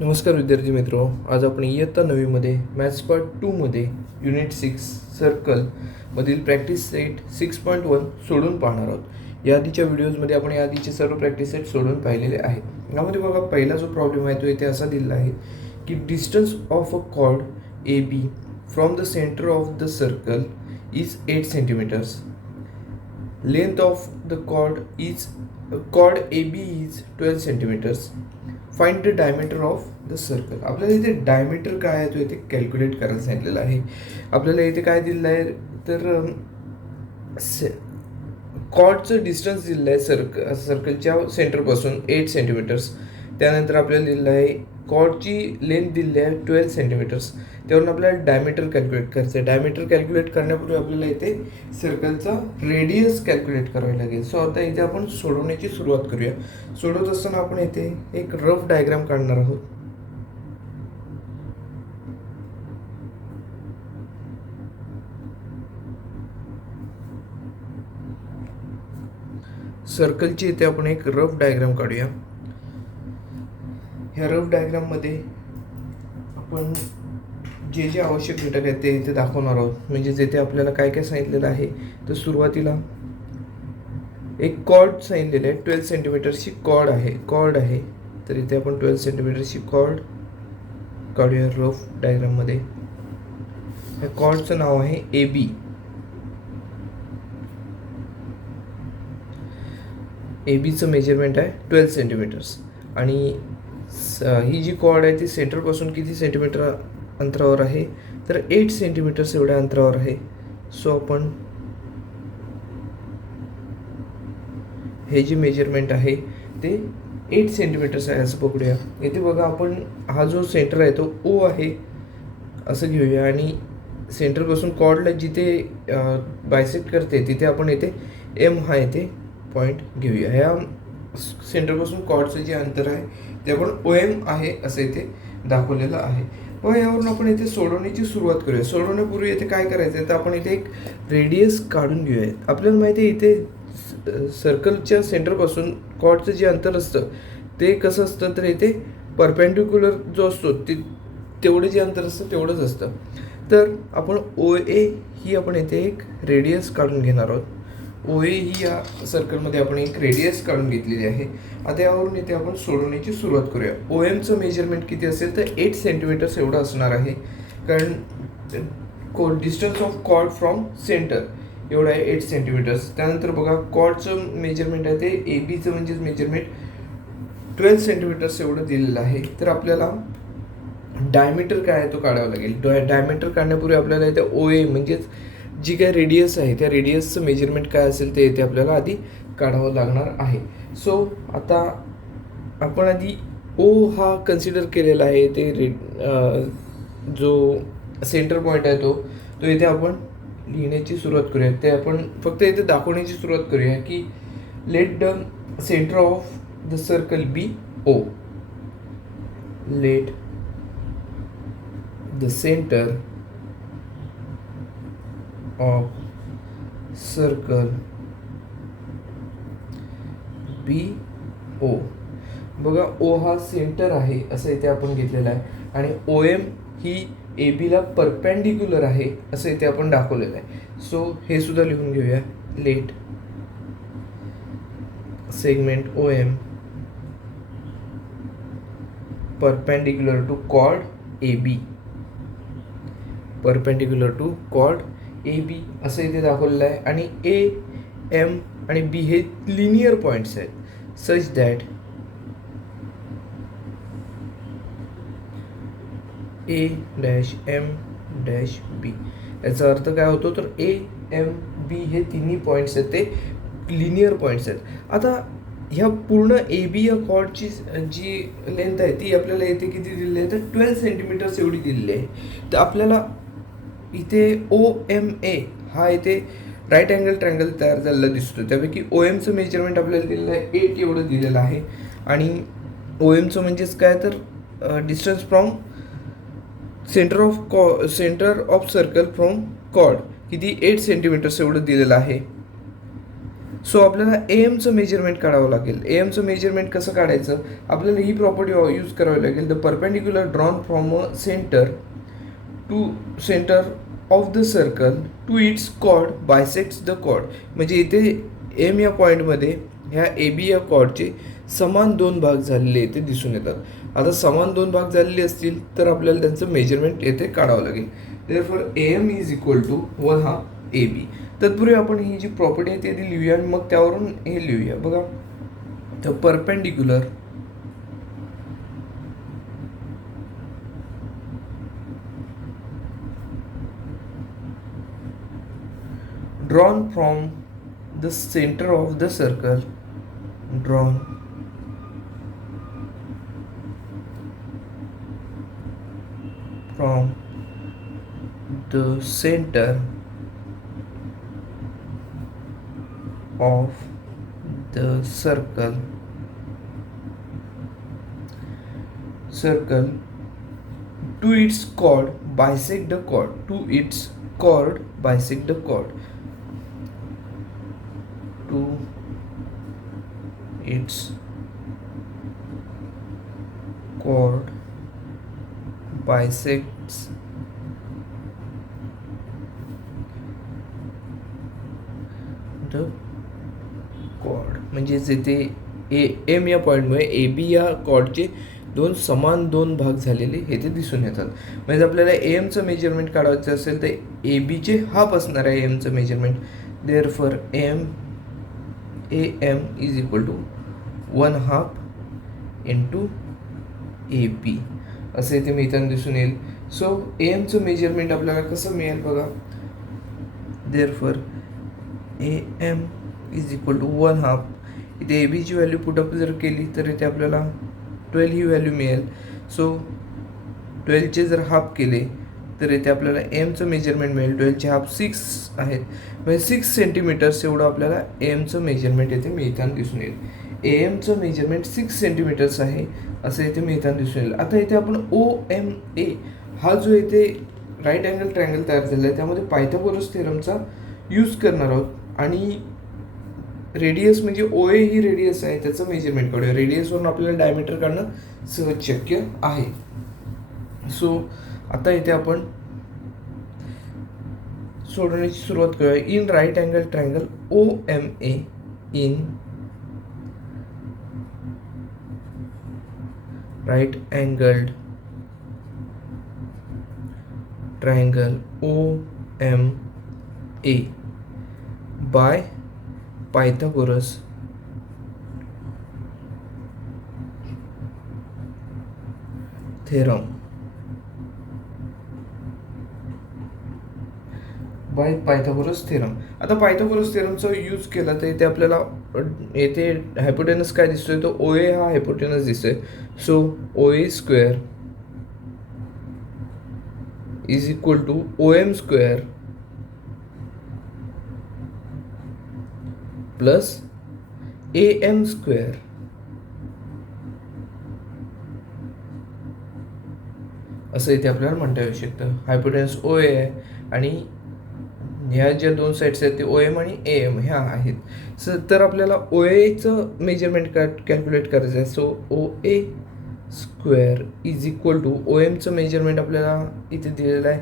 नमस्कार विद्यार्थी मित्रो, आज आपण इयत्ता 9वीमध्ये मॅथ्स पार्ट 2मध्ये युनिट 6 सर्कलमधील प्रॅक्टिस सेट 6.1 सोडून पाहणार आहोत. या आधीच्या व्हिडिओजमध्ये आपण या आधीचे सर्व प्रॅक्टिस सेट सोडून पाहिलेले आहेत. यामध्ये बघा, पहिला जो प्रॉब्लेम आहे तो इथे असा दिलेला आहे की distance of a chord A B from the centre of the circle is 8 centimetres. Length of the chord A B is 12 centimetres. Find the diameter of the circle. आपल्याला इथे डायमीटर काय आहे तो इथे कॅल्क्युलेट करायला सांगितलेलं आहे. आपल्याला इथे काय दिलेलं आहे तर कॉर्डचं डिस्टन्स दिलेलं आहे सर्कलच्या सेंटरपासून 8 सेंटीमीटर्स. त्यानंतर आपल्याला दिलेलं आहे कॉर्डची लेंथ दिलेली आहे 12 सेंटीमीटर्स. त्यावरून आपल्याला डायमीटर कॅल्क्युलेट करायचं आहे. डायमीटर कॅल्क्युलेट करण्यापूर्वी आपल्याला इथे सर्कलचा रेडियस कॅल्क्युलेट करावे लागेल. सो आता इथे आपण सोडवण्याची सुरुवात करूया. सोडवत असताना आपण इथे एक रफ डायग्राम काढणार आहोत. सर्कलची इथे आपण एक रफ डायग्राम काढूया. ह्या रफ डायग्राममध्ये आपण जे जे आवश्यक घटक आहेत ते इथे दाखवणार आहोत. म्हणजे जेथे आपल्याला काय काय सांगितलेलं आहे तर सुरुवातीला एक कॉर्ड सांगितलेलं आहे. 12 सेंटीमीटरची कॉर्ड आहे. तर इथे आपण 12 सेंटीमीटरची कॉर्ड काढूया रफ डायग्राममध्ये. या कॉर्डचं नाव आहे ए बी. ए बीचं मेजरमेंट आहे 12 सेंटीमीटर्स. आणि ही जी कॉर्ड आहे ती सेंटरपासून किती सेंटीमीटर अंतरावर आहे तर 8 सेंटीमीटर्स एवढ्या अंतरावर आहे. सो आपण हे जे मेजरमेंट आहे ते 8 सेंटीमीटर्स आहे असं पकडूया. इथे बघा, आपण हा जो सेंटर आहे तो ओ आहे असं घेऊया. आणि सेंटरपासून कॉर्डला जिथे बायसेक्ट करते तिथे आपण इथे एम हा इथे पॉईंट घेऊया. ह्या सेंटरपासून कॉर्डचं जे अंतर आहे ते आपण ओ एम आहे असं इथे दाखवलेलं आहे. व यावरून आपण इथे सोडवण्याची सुरुवात करूया. सोडवण्यापूर्वी इथे काय करायचं आहे तर आपण इथे एक रेडियस काढून घेऊया. आपल्याला माहिती आहे इथे सर्कलच्या सेंटरपासून कॉर्डचं जे अंतर असतं ते कसं असतं तर इथे परपेंडिक्युलर जो असतो ते तेवढं जे अंतर असतं तेवढंच असतं. तर आपण ओ ए ही आपण इथे एक रेडियस काढून घेणार आहोत. ओ ए ही या सर्कलमध्ये आपण एक रेडियस काढून घेतलेली आहे. आता यावरून इथे आपण सोडवण्याची सुरुवात करूया. ओ एमचं मेजरमेंट किती असेल तर 8 सेंटीमीटर्स एवढं असणार आहे. कारण distance of chord from centre एवढं आहे 8 सेंटीमीटर्स. त्यानंतर बघा, कॉर्डचं मेजरमेंट आहे ते ए बीचं म्हणजेच मेजरमेंट 12 सेंटीमीटर्स एवढं दिलेलं आहे. तर आपल्याला डायमीटर काय आहे तो काढावा लागेल. डायमीटर काढण्यापूर्वी आपल्याला इथे ओ ए म्हणजेच जी काय रेडियस आहे त्या रेडियसचं मेजरमेंट काय असेल ते इथे आपल्याला आधी काढावं लागणार आहे. सो आता आपण आधी ओ हा कन्सिडर केलेला आहे. ते जो सेंटर पॉईंट आहे तो इथे आपण लिहिण्याची सुरुवात करूया. ते आपण फक्त इथे दाखवण्याची सुरुवात करूया की let the centre of the circle be O. Let the centre of circle be O. बघा, ओ हा सेंटर आहे असं इथे आपण घेतलेलं आहे. आणि ओ एम ही ए बीला परपेंडिक्युलर आहे असं इथे आपण दाखवलेलं आहे. सो हे सुद्धा लिहून घेऊया. Let segment O M perpendicular to chord A B. Perpendicular to chord A B असं इथे दाखवलेलं आहे. आणि ए एम आणि बी हे लिनियर पॉईंट्स आहेत such that A dash M dash B. याचा अर्थ काय होतो तर ए एम बी हे तिन्ही पॉईंट्स आहेत ते लिनियर पॉईंट्स आहेत. आता ह्या पूर्ण ए बी या कॉर्डची जी लेंथ आहे ती आपल्याला इथे किती दिलेली आहे तर 12 सेंटीमीटर्स एवढी दिलेली आहे. तर आपल्याला इथे ओ एम ए हा इथे राईट अँगल ट्रायंगल तयार झालेला दिसतो. त्यापैकी ओ एमचं मेजरमेंट आपल्याला दिलेलं आहे 8 एवढं दिलेलं आहे. आणि ओ एमचं म्हणजेच काय तर distance from centre of circle from chord किती 8 सेंटीमीटर्स एवढं दिलेलं आहे. सो आपल्याला एमचं मेजरमेंट काढावं लागेल. एमचं मेजरमेंट कसं काढायचं, आपल्याला ही प्रॉपर्टी यूज करावी लागेल. The perpendicular drawn from a centre to centre of the circle to its chord bisects the chord. म्हणजे इथे एम या पॉईंटमध्ये ह्या ए बी या कॉर्डचे समान दोन भाग झालेले इथे दिसून येतात. आता समान दोन भाग झालेले असतील तर आपल्याला त्यांचं मेजरमेंट येथे काढावं लागेल. Therefore A M is equal to 1/2 A B. तत्पूर्वी आपण ही जी प्रॉपर्टी आहे ती लिहूया आणि मग त्यावरून हे लिहूया. बघा, the perpendicular drawn from the center of the circle, drawn from the center of the circle to its chord bisect the chord, to its chord bisect the chord, to its chord bisects the chord. म्हणजे जिथे M या पॉईंटमुळे ए B या कॉर्डचे समान दोन भाग झालेले हे ते दिसून येतात. म्हणजे आपल्याला एमचं मेजरमेंट काढायचं असेल तर ए बीचे हाफ असणार आहे एमचं measurement. Therefore M is equal to 1/2 into A B असं इथे मिळताना दिसून येईल. सो एमचं मेजरमेंट आपल्याला कसं मिळेल बघा. Therefore M is equal to 1/2. इथे ए बीची व्हॅल्यू पुटअप जर केली तर इथे आपल्याला 12 ही व्हॅल्यू मिळेल. सो 12चे जर हाफ केले तर इथे आपल्याला एमचं मेजरमेंट मिळेल. 12चे हाफ 6 आहेत, म्हणजे 6 सेंटीमीटर्स एवढं आपल्याला एमचं मेजरमेंट इथे मिळताना दिसून येईल. एमचं मेजरमेंट 6 सेंटीमीटर्स आहे असं इथे मिळताना दिसून येईल. आता इथे आपण OMA हा जो इथे राईट अँगल ट्रायंगल तयार झाला आहे त्यामध्ये पायथागोरस थेरमचा यूज करणार आहोत. आणि रेडियस म्हणजे OA ही रेडियस आहे त्याचं मेजरमेंट काढूया. रेडियसवरून आपल्याला डायमीटर काढणं सहज शक्य आहे. सो आता इथे आपण सोडवण्याची सुरुवात करूया. In right angle triangle OMA, in right angled triangle OMA by Pythagoras theorem, by Pythagoras theorem. आता पायथागोरस थेरमचा यूज केला तर इथे आपल्याला येथे हायपोटेनस काय दिसतोय, तो OA हा हायपोटेनस दिसतोय. So OA square is equal to OM square plus AM square. असं इथे आपल्याला म्हणता येऊ शकतं. हायपोटेनस OA आहे आणि ह्या ज्या दोन साईड्स आहेत ते OM आणि AM ह्या आहेत. तर आपल्याला OAचं मेजरमेंट कॅल्क्युलेट करायचं आहे. So OA square is equal to OMचं मेजरमेंट आपल्याला इथे दिलेलं आहे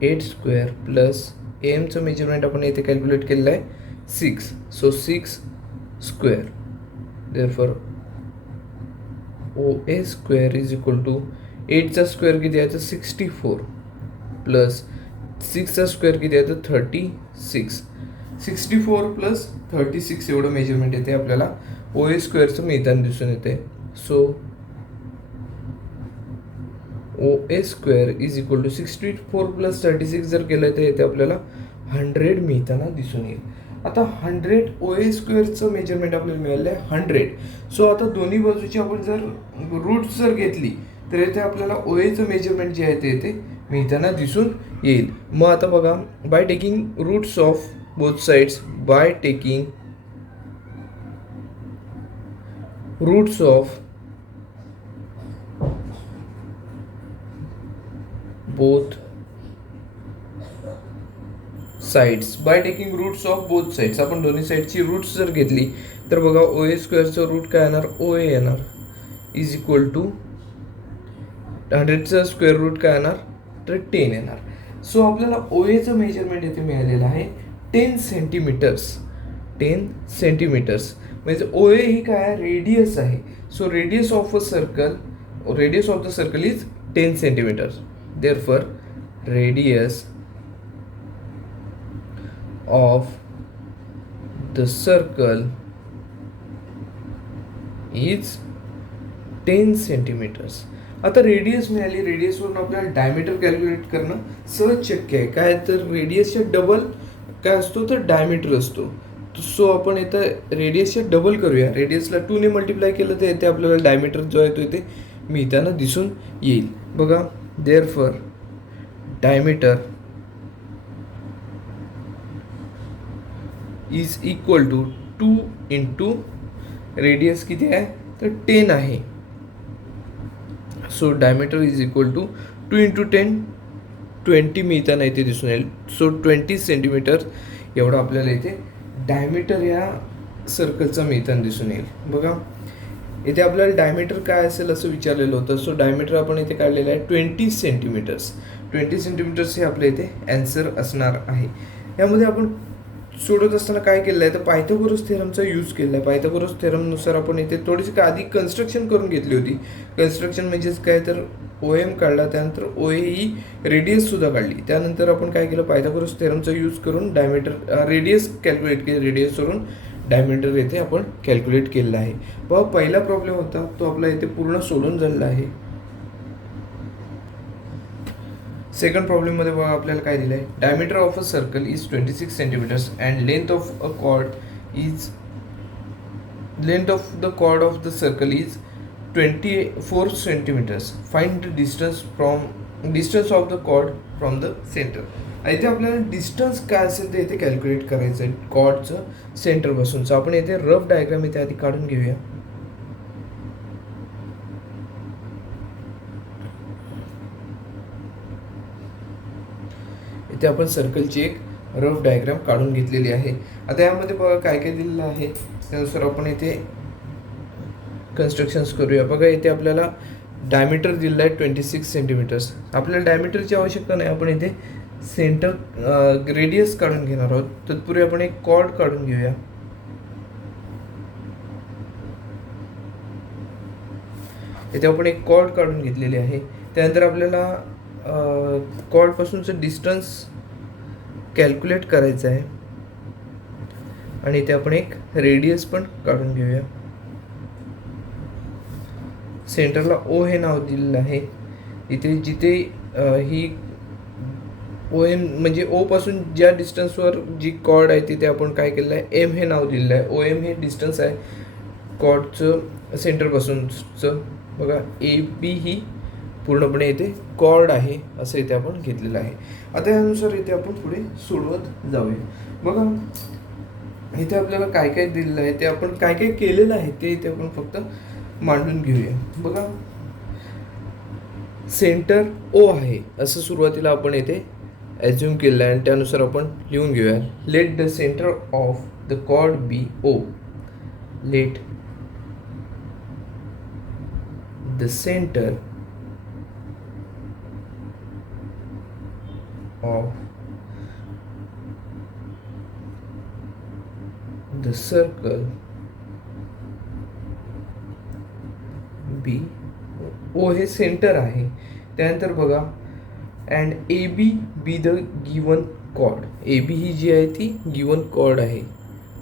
8 स्क्वेअर प्लस AMचं मेजरमेंट आपण इथे कॅल्क्युलेट केलेलं आहे 6. So 6 square. Therefore OA square is equal to 8चा स्क्वेअर किती आहे तर 64 प्लस 6चा स्क्वेअर किती आहे तर 36. 64 प्लस 36 एवढं मेजरमेंट येते आपल्याला OA स्क्वेअरचं मिळताना दिसून येते. So OA square is equal to 64 plus 36 जर केलं तर इथे आपल्याला 100 मिळताना दिसून येईल. आता 100 OA स्क्वेअरचं मेजरमेंट आपल्याला मिळालं आहे 100. सो आता दोन्ही बाजूची आपण जर रूट्स जर घेतली तर इथे आपल्याला OAचं मेजरमेंट जे आहे ते इथे मिळताना दिसून येईल. मग आता बघा, by taking roots of both sides, by taking roots of both sides by taking roots of both sides. आपण दोन्ही साईडची रूट्स जर घेतली तर बघा ओ ए स्क्वेअरचं रूट काय येणार, ओ ए येणार, इज इक्वल टू 100चं स्क्वेअर रूट काय येणार तर 10 येणार. सो आपल्याला ओ एचं मेजरमेंट इथे मिळालेलं आहे 10 सेंटीमीटर्स. 10 सेंटीमीटर्स म्हणजे ओ ए ही काय रेडियस आहे. So radius of the circle is 10 centimetres. Therefore radius of the circle is 10 centimetres. आता रेडियस मिळाली, रेडियसवरून आपल्याला डायमीटर कॅल्क्युलेट करणं सहज शक्य आहे. काय तर रेडियसच्या डबल काय असतो तर डायमीटर असतो. सो आपण इथं रेडियसच्या डबल करूया. रेडियसला 2ने मल्टिप्लाय केलं तर इथे आपल्याला डायमीटर जो आहे तो इथे मिळताना दिसून येईल. बघा therefore diameter is equal to 2 into radius किती आहे तर 10 आहे. So diameter is equal to 2 into 10 20 मिळताना इथे दिसून येईल. सो 20 सेंटीमीटर एवढं आपल्याला इथे डायमीटर या सर्कलचा मिळताना दिसून येईल. बघा इथे आपल्याला डायमीटर काय असेल असं विचारलेलं होतं. सो डायमीटर आपण इथे काढलेलं आहे 20 सेंटीमीटर्स. 20 सेंटीमीटर्स हे आपल्या इथे ॲन्सर असणार आहे. यामध्ये आपण सोडत असताना काय केलं आहे तर पायथागोरस थेरमचा यूज केला आहे. पायथागोरस थेरमनुसार आपण इथे थोडीशी आधी कन्स्ट्रक्शन करून घेतली होती. कन्स्ट्रक्शन म्हणजेच काय तर ओ एम काढला, त्यानंतर ओ ए ही रेडियससुद्धा काढली. त्यानंतर आपण काय केलं पायथागोरस थेरमचा यूज करून डायमीटर रेडियस कॅल्क्युलेट केली. रेडियसवरून डायमीटर येथे आपण कॅल्क्युलेट केलेला आहे. बघा पहिला प्रॉब्लेम होता तो आपला इथे पूर्ण सोडून झालेला आहे. सेकंड प्रॉब्लेममध्ये बघा आपल्याला काय दिलं आहे, diameter of a circle is 26 centimetres and length of the chord of the circle is 24 centimetres. Find the distance of the chord from the centre. इथे आपल्याला डिस्टन्स काय असेल ते इथे कॅल्क्युलेट करायचं आहे कॉर्डचं सेंटरपासूनचं. आपण इथे रफ डायग्राम इथे आधी काढून घेऊया. इथे आपण सर्कलची एक रफ डायग्राम काढून घेतलेली आहे. आता यामध्ये बघा काय काय दिलेलं आहे त्यानुसार आपण इथे कन्स्ट्रक्शन्स करूया. बघा इथे आपल्याला डायमीटर दिलेलं आहे 26 सेंटीमीटर्स. आपल्याला डायमीटरची आवश्यकता नाही, आपण इथे सेंटर रेडियस काढून घेणार आहोत. तत्पूर्वी आपण एक कॉर्ड काढून घेऊया. इथे आपण एक कॉर्ड काढून घेतलेली आहे. त्यानंतर आपल्याला कॉर्डपासूनचं डिस्टन्स कॅल्क्युलेट करायचं आहे आणि इथे आपण एक रेडियस पण काढून घेऊया. सेंटरला ओ हे नाव दिलेलं आहे. इथे जिथे ही ओ एम म्हणजे ओ पासून ज्या डिस्टन्सवर जी कॉर्ड आहे तिथे आपण काय केलेलं आहे एम हे नाव दिलेलं आहे. ओ एम हे डिस्टन्स आहे कॉर्डचं सेंटरपासूनचं. बघा ए बी ही पूर्णपणे इथे कॉर्ड आहे असं इथे आपण घेतलेलं आहे. आता यानुसार इथे आपण पुढे सोडवत जाऊया. बघा इथे आपल्याला काय काय दिलेलं आहे ते आपण काय काय केलेलं आहे ते इथे आपण फक्त मांडून घेऊया. बघा सेंटर ओ आहे असं सुरुवातीला आपण इथे ॲज्युम केलं आहे आणि त्यानुसार आपण लिहून घेऊया. Let the centre of the chord be O. Let the centre of the circle B. O हे सेंटर आहे. त्यानंतर बघा and A B be the given chord. A B ही जी आहे ती गिवन कॉर्ड आहे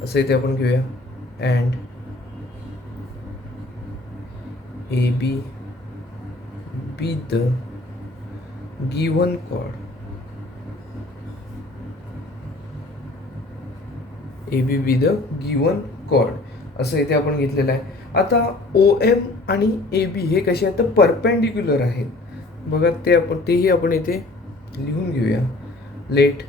असं इथे आपण घेऊया. And A B be the given chord. A B be the given chord असं इथे आपण घेतलेलं आहे. आता ओ एम आणि ए बी हे कसे आहेत तर परपेंडिक्युलर आहेत. बघा तेही आपण इथे लिहून घेऊया. Let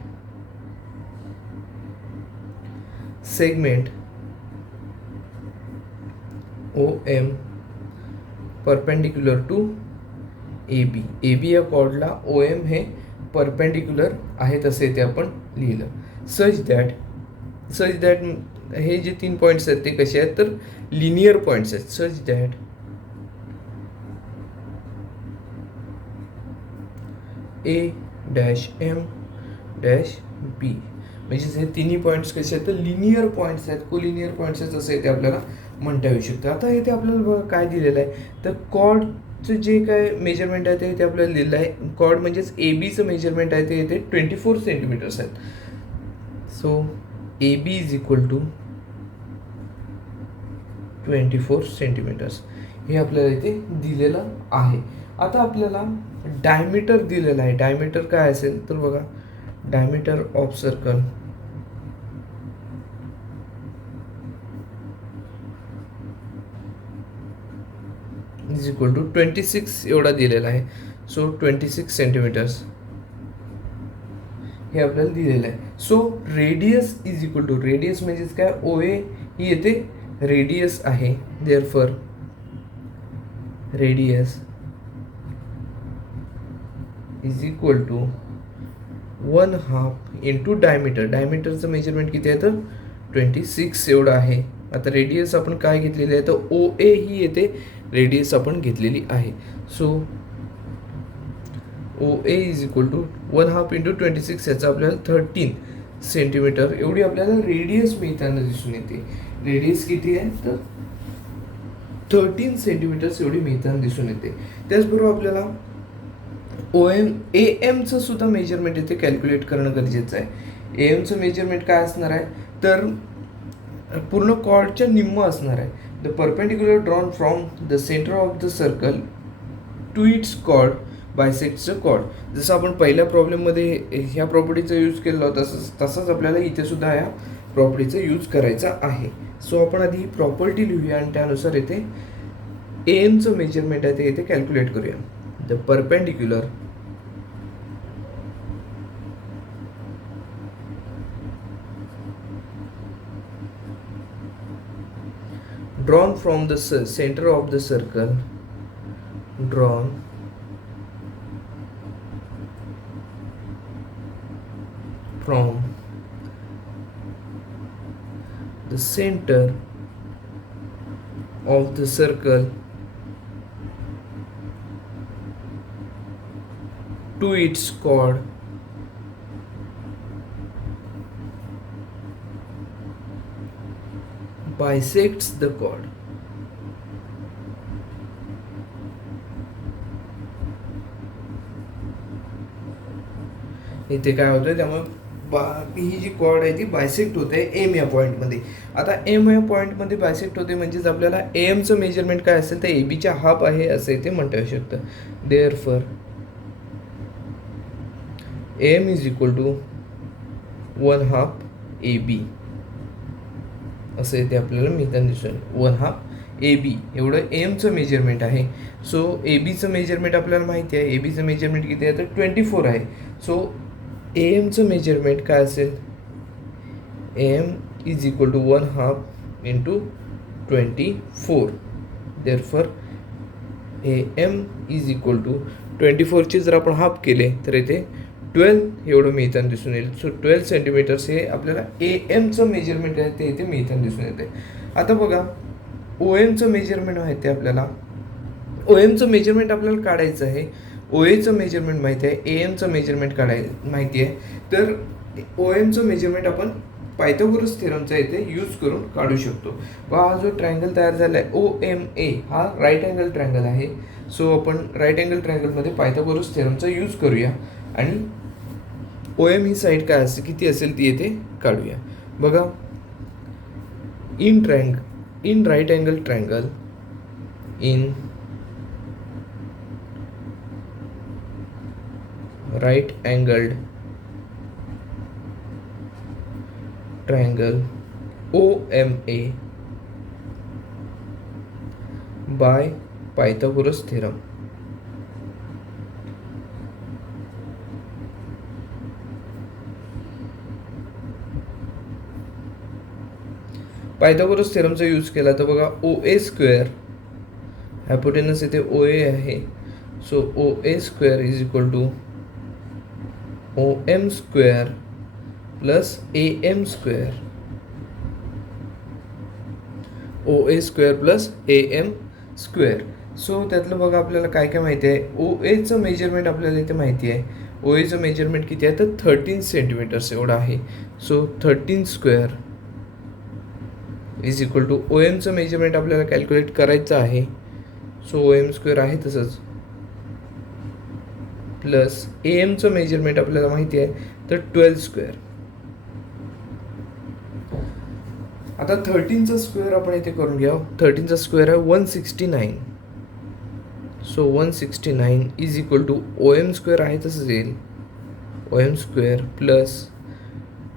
segment O M perpendicular to A B. A B या कॉर्डला ओ एम हे परपेंडिक्युलर आहेत असं इथे आपण लिहिलं. सच दॅट हे जे 3 पॉईंट्स आहेत ते कसे आहेत तर लिनियर पॉईंट्स आहेत. Such that A dash M dash B, म्हणजे हे तिन्ही पॉईंट्स कसे आहेत तर लिनियर पॉईंट्स आहेत, कोलिनियर पॉईंट्स आहेत असं इथे आपल्याला म्हणता येऊ शकतं. आता इथे आपल्याला बघा काय दिलेलं आहे तर कॉर्डचं जे काय मेजरमेंट आहे ते इथे आपल्याला दिलेलं आहे. कॉर्ड म्हणजेच ए बीचं मेजरमेंट आहे ते इथे 24 सेंटीमीटर्स आहेत. So A B is equal to 24 centimetres हे आपल्याला इथे दिलेलं आहे. आता आपल्याला डायमीटर दिलेला आहे. डायमीटर काय असेल तर बघा, diameter of circle is equal to 26 एवढा दिलेला आहे. सो 26 सेंटीमीटर्स हे आपल्याला दिलेलं आहे. So radius is equal to, radius म्हणजेच काय ओ ए ही येते रेडियस आहे. Therefore radius is equal to 1/2 into diameter. डायमीटरचं मेजरमेंट किती आहे तर 26 एवढं आहे. आता रेडियस आपण काय घेतलेली आहे तर ओ ए ही येते रेडियस आपण घेतलेली आहे. So O A is equal to 1/2 into 26 याचा आपल्याला 13 सेंटीमीटर एवढी आपल्याला रेडियस मिळताना दिसून येते. रेडियस किती आहे तर 13 सेंटीमीटर्स एवढी मिळताना दिसून येते. त्याचबरोबर आपल्याला ए एमचं सुद्धा मेजरमेंट इथे कॅल्क्युलेट करणं गरजेचं आहे. ए एमचं मेजरमेंट काय असणार आहे तर पूर्ण कॉर्डच्या निम्म असणार आहे. The perpendicular drawn from the centre of the circle to its chord bisects the chord. जसं आपण पहिल्या प्रॉब्लेममध्ये ह्या प्रॉपर्टीचा यूज केला होता तसंच आपल्याला इथे सुद्धा ह्या प्रॉपर्टीचा यूज करायचा आहे. सो आपण आधी ही प्रॉपर्टी लिहूया आणि त्यानुसार इथे ए एमचं मेजरमेंट आहे ते इथे कॅल्क्युलेट करूया. The perpendicular drawn from the center of the circle, drawn from the center of the circle to its chord bisects the chord. इथे काय होतंय त्यामुळे ही जी कॉर्ड आहे ती बायसेक्ट होते एम या पॉईंटमध्ये. आता एम या पॉईंटमध्ये बायसेक्ट होते म्हणजेच आपल्याला एमचं मेजरमेंट काय असेल तर ए बीच्या हाफ आहे असं इथे म्हणता येऊ शकतं. Therefore M is equal to 1/2 A B असं इथे आपल्याला मिळताना दिसून 1/2 ए बी एवढं एमचं मेजरमेंट आहे. सो ए बीचं मेजरमेंट आपल्याला माहिती आहे. ए बीचं मेजरमेंट किती आहे तर 24 आहे. सो ए एमचं मेजरमेंट काय असेल M is equal to 1/2 into 24. Therefore A M is equal to 24चे जर आपण हाफ केले तर इथे 12 एवढं मिळताना दिसून येईल. सो 12 सेंटीमीटर्स हे आपल्याला ए एमचं मेजरमेंट आहे ते इथे मिळताना दिसून येते. आता बघा ओ एमचं मेजरमेंट आहे ते आपल्याला ओ एमचं मेजरमेंट आपल्याला काढायचं आहे. ओ एचं मेजरमेंट माहिती आहे, ए एमचं मेजरमेंट माहिती आहे. तर ओ एमचं मेजरमेंट आपण पायथागोरस थेरमचा इथे यूज करून काढू शकतो. हा जो ट्रायंगल तयार झाला आहे ओ एम ए हा राईट अँगल ट्रायंगल आहे. सो आपण राईट अँगल ट्रायंगलमध्ये पायथागोरस थेरमचा यूज करूया आणि ओ एम ही साईड काय असेल किती असेल ती येथे काढूया. बघा in right angle triangle in right angled triangle OMA by Pythagoras theorem. Pythagoras थेरमचा यूज केला तर बघा ओ ए स्क्वेअर हायपोटेनस इथे ओ ए आहे. So O A square is equal to O M square plus AM square, OA square plus AM square. So त्यातलं बघा आपल्याला काय काय माहिती आहे. OAचं मेजरमेंट आपल्याला इथे माहिती आहे. OAचं मेजरमेंट किती आहे तर 13 सेंटीमीटर्स एवढं आहे. So 13 square is equal to OMचं मेजरमेंट आपल्याला कॅल्क्युलेट करायचं आहे. सो OM स्क्वेअर आहे तसंच, प्लस AMचं मेजरमेंट आपल्याला माहिती आहे तर 12 स्क्वेअर. आता 13चा स्क्वेअर आपण इथे करून घ्या. 13चा स्क्वेअर आहे 169. So 169 is equal to OM square आहे तसंच येईल, OM स्क्वेअर प्लस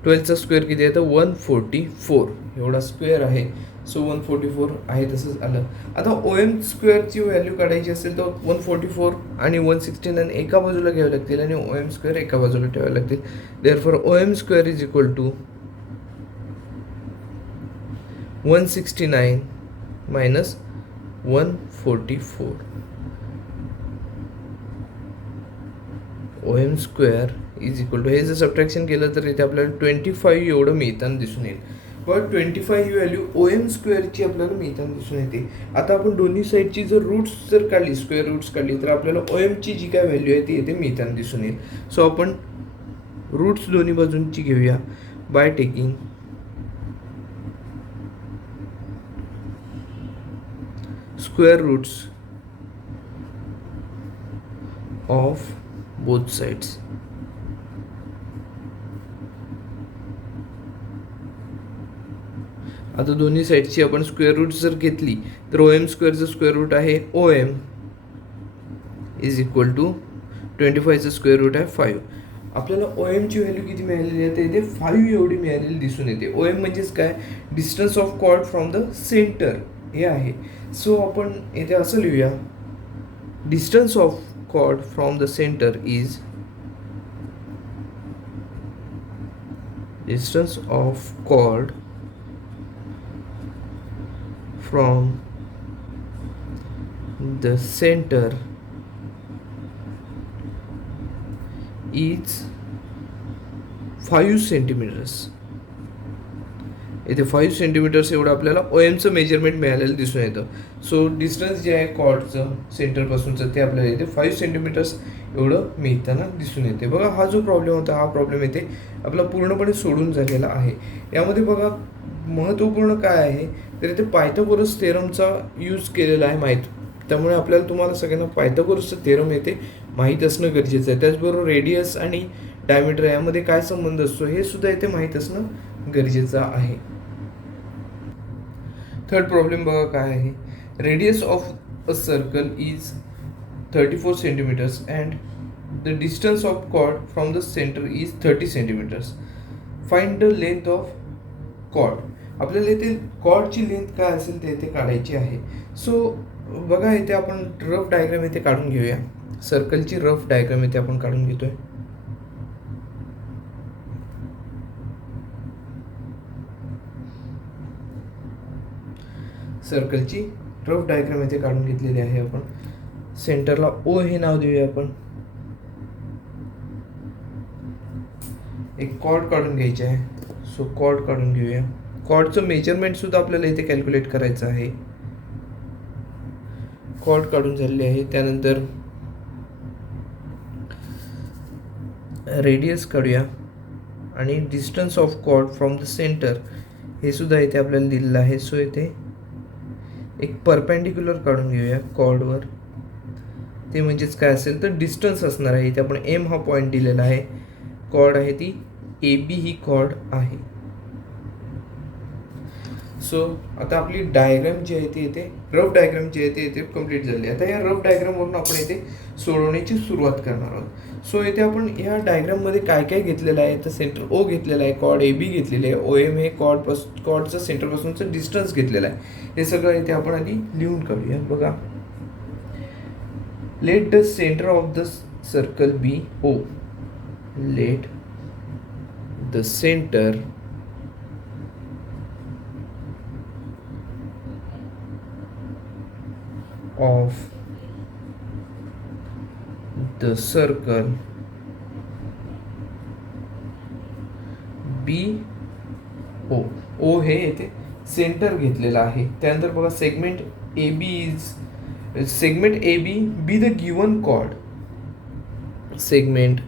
12चा स्क्वेअर किती आहे तर 144 एवढा स्क्वेअर आहे. सो 144 आहे तसंच आलं. आता OM स्क्वेअरची व्हॅल्यू काढायची असेल तर 144 आणि 169 एका बाजूला घ्यावे लागतील आणि OM स्क्वेअर एका बाजूला ठेवावे लागतील. Therefore OM square is equal to 169 minus 144. OM square is equal to, हे जर सबट्रॅक्शन केलं तर इथे आपल्याला 25 एवढं मिळताना दिसून येईल. बट 25 ही व्हॅल्यू OM स्क्वेअरची आपल्याला मिळताना दिसून येते. आता आपण दोन्ही साईडची जर रूट्स जर काढली, स्क्वेअर रूट्स काढली तर आपल्याला OMची जी काय व्हॅल्यू आहे ती इथे मिळताना दिसून येईल. सो आपण रूट्स दोन्ही बाजूंची घेऊया by taking square roots of both sides. आता दोन्ही साईडची आपण स्क्वेअर रूट जर घेतली तर OM स्क्वेअरचं स्क्वेअर रूट आहे OM इज इक्वल टू 25चं स्क्वेअर रूट आहे 5. आपल्याला OMची व्हॅल्यू किती मिळालेली आहे तर इथे 5 एवढी मिळालेली दिसून येते. OM म्हणजेच काय, distance of chord from the centre हे आहे. सो आपण इथे असं लिहूया, distance of chord from the centre is distance of chord from the center is 5 centimetres. इथे 5 सेंटीमीटर्स एवढं आपल्याला OMचं मेजरमेंट मिळालेलं दिसून येतं. सो डिस्टन्स जे आहे कॉर्डचं सेंटरपासूनचं ते आपल्याला इथे 5 सेंटीमीटर्स एवढं मिळताना दिसून येते. बघा हा जो प्रॉब्लेम होता हा प्रॉब्लेम इथे आपला पूर्णपणे सोडून झालेला आहे. यामध्ये बघा महत्त्वपूर्ण काय आहे तर इथे पायथागोरस थेरमचा यूज केलेला आहे माहीत. त्यामुळे आपल्याला तुम्हाला सगळ्यांना पायथागोरसचं थेरम येते माहीत असणं गरजेचं आहे. त्याचबरोबर रेडियस आणि डायमीटर यामध्ये काय संबंध असतो हे सुद्धा इथे माहीत असणं गरजेचं आहे. थर्ड प्रॉब्लेम बघा काय आहे. Radius of a circle is 34 centimetres and the distance of chord from the centre is 30 centimetres. Find the length of chord. आपल्याला इथे कॉर्डची लेंथ काय असेल ते इथे काढायची आहे. सो बघा इथे आपण रफ डायग्राम इथे काढून घेऊया. सर्कलची रफ डायग्राम इथे आपण काढून घेतोय. सर्कलची रफ डायग्राम इथे काढून घेतलेली आहे आपण. सेंटरला O हे नाव देऊया आपण. एक कॉर्ड काढून घ्यायचे आहे. सो कॉर्ड काढून घेऊया. कॉर्डचं मेजरमेंट सुद्धा आपल्याला इथे कॅल्क्युलेट करायचं आहे. कॉर्ड काढून झालेले आहे. त्यानंतर रेडियस काढूया आणि distance of chord from the centre हे सुद्धा इथे आपल्याला दिलेलं आहे. सो इथे एक परपेंडिक्युलर काढून घेऊया कॉर्डवर. ते म्हणजेच काय असेल तर डिस्टन्स असणार आहे. इथे आपण M हा पॉईंट दिलेला आहे. कॉर्ड आहे ती AB ही कॉर्ड आहे. सो आता आपली डायग्राम जी आहे ती इथे रफ डायग्राम जी आहे ती इथे कंप्लीट झाली. आता या रफ डायग्रामवरून आपण इथे सोडवण्याची सुरुवात करणार आहोत. सो इथे आपण या डायग्राममध्ये काय काय घेतलेलं आहे तर सेंटर O घेतलेला आहे, कॉर्ड AB घेतलेले आहे, OM हे कॉर्डचं सेंटरपासूनचं डिस्टन्स घेतलेलं आहे. हे सगळं इथे आपण आधी लिहून काढूया. बघा, let the centre of the circle be O. Let the centre of the circle be O, O हे येथे सेंटर घेतलेलं आहे. त्यानंतर बघा segment A B be the given chord. Segment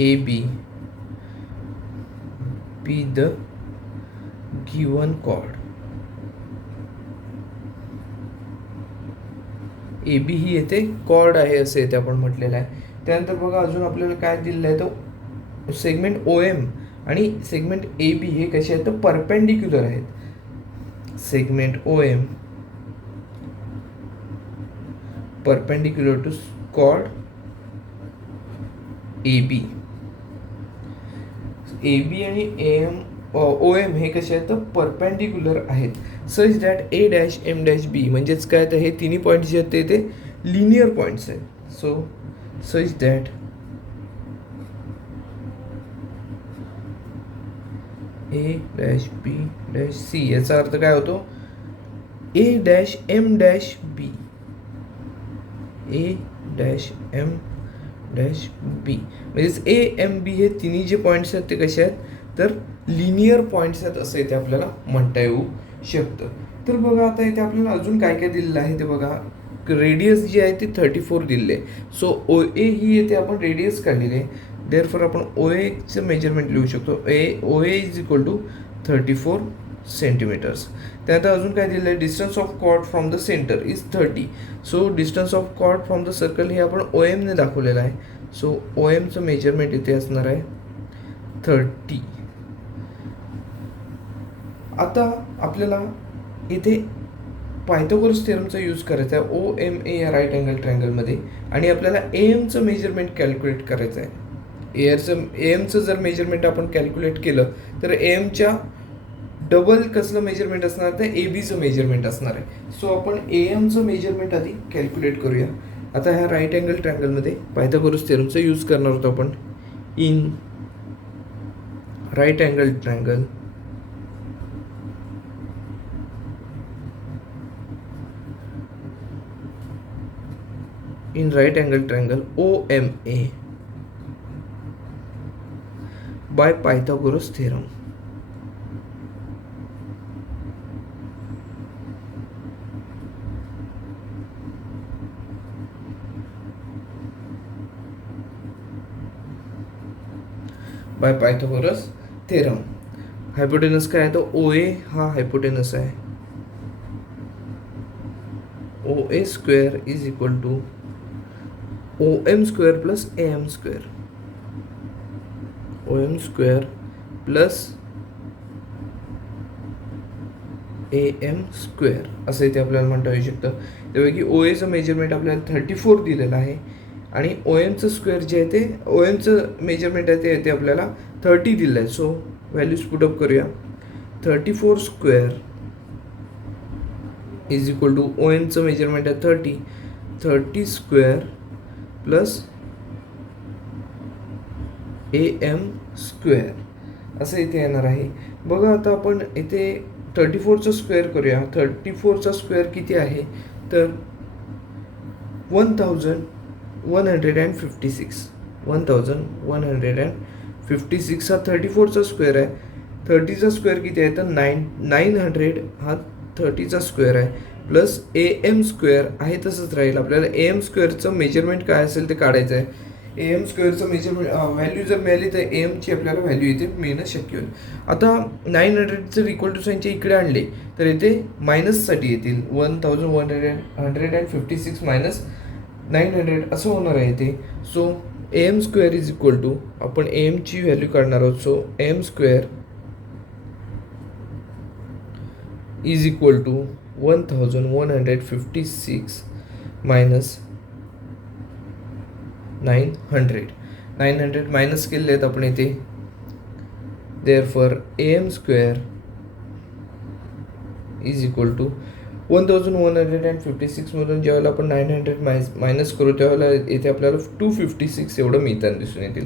A B the given chord. A B ही येथे chord आहे असं येथे आपण म्हटलेलं आहे. त्यानंतर बघा अजून आपल्याला काय दिलेलं आहे, तर सेगमेंट ओ एम आणि सेगमेंट ए बी हे कसे आहेत तर परपेंडिक्युलर आहेत. Segment O M perpendicular to chord A B. A B आणि ओ एम हे कसे आहेत तर परपेंडिक्युलर आहेत. Such that A dash M dash B म्हणजेच काय तर हे तिन्ही पॉईंट्स जे आहेत ते लिनियर पॉईंट्स आहेत. So such that A dash B dash C याचा अर्थ काय होतो, A dash M dash B, A dash M dash B म्हणजेच ए एम बी हे तिन्ही जे पॉईंट्स आहेत ते कसे आहेत तर लिनियर पॉईंट्स आहेत असं इथे आपल्याला म्हणता येऊ शकतं. तर बघा आता इथे आपल्याला अजून काय काय दिलेलं आहे ते बघा. रेडियस जी आहे ती 34 दिलेली आहे. सो ओ ए ही येथे आपण रेडियस काढलेली आहे. देअरफॉर आपण ओ एचं मेजरमेंट लिहू शकतो. O A is equal to 34 centimetres. त्यानंतर अजून काय दिलेलं आहे, distance of chord from the centre is 30. So distance of chord from the circle हे आपण ओ एमने दाखवलेलं आहे. सो ओ एमचं मेजरमेंट इथे असणार आहे 30. आता आपल्याला इथे पायथागोरस थेरमचा यूज करायचा आहे ओ एम ए या राईट अँगल ट्रायंगलमध्ये आणि आपल्याला ए एमचं मेजरमेंट कॅल्क्युलेट करायचं आहे. ए एमचं जर मेजरमेंट आपण कॅल्क्युलेट केलं तर ए एमच्या डबल कसलं मेजरमेंट असणार तर ए बीचं मेजरमेंट असणार आहे. सो आपण ए एमचं मेजरमेंट आधी कॅल्क्युलेट करूया. आता ह्या राईट अँगल ट्रायंगलमध्ये पायथागोरस थेरमचा यूज करणार होतो आपण. In right angle triangle OMA by Pythagoras theorem. By Pythagoras theorem. Hypotenuse काय आहे तो OA हा हायपोटेनस आहे. OA square is equal to OM square plus AM square. OM square plus AM square असं इथे आपल्याला म्हणता येऊ शकतं. त्यापैकी OAचं मेजरमेंट आपल्याला 34 दिलेलं आहे आणि OMचं स्क्वेअर जे आहे ते OMचं मेजरमेंट आहे ते आपल्याला 30 दिलं आहे. सो व्हॅल्यूज पुटअप करूया. 34 स्क्वेअर इज इक्वल टू OMचं मेजरमेंट आहे 30 स्क्वेअर प्लस AM स्क्वेअर असं इथे येणार आहे. बघा आता आपण इथे 34चा स्क्वेअर करूया. 34चा स्क्वेअर किती आहे तर 1156. 1156 हा 34चा स्क्वेअर आहे. 30चा स्क्वेअर किती आहे तर 900 हा 30चा स्क्वेअर आहे प्लस AM स्क्वेअर आहे तसंच राहील. आपल्याला AM स्क्वेअरचं मेजरमेंट काय असेल ते काढायचं आहे. AM स्क्वेअरचं मेजरमेंट व्हॅल्यू जर मिळाली तर AMची आपल्याला व्हॅल्यू इथे मिळणं शक्य होईल. आता 900 जर इक्वल टू साईनच्या इकडे आणले तर इथे मायनससाठी येतील. 1156 मायनस 900 असं होणार आहे इथे. So AM square is equal to आपण AMची व्हॅल्यू काढणार आहोत. So AM square is equal to 1156 minus 900 minus केले आहेत आपण इथे. Therefore AM square is equal to 1156 मधून ज्यावेळेला आपण 900 मायनस करू त्यावेळेला इथे आपल्याला 256 एवढं मिळताना दिसून येतील.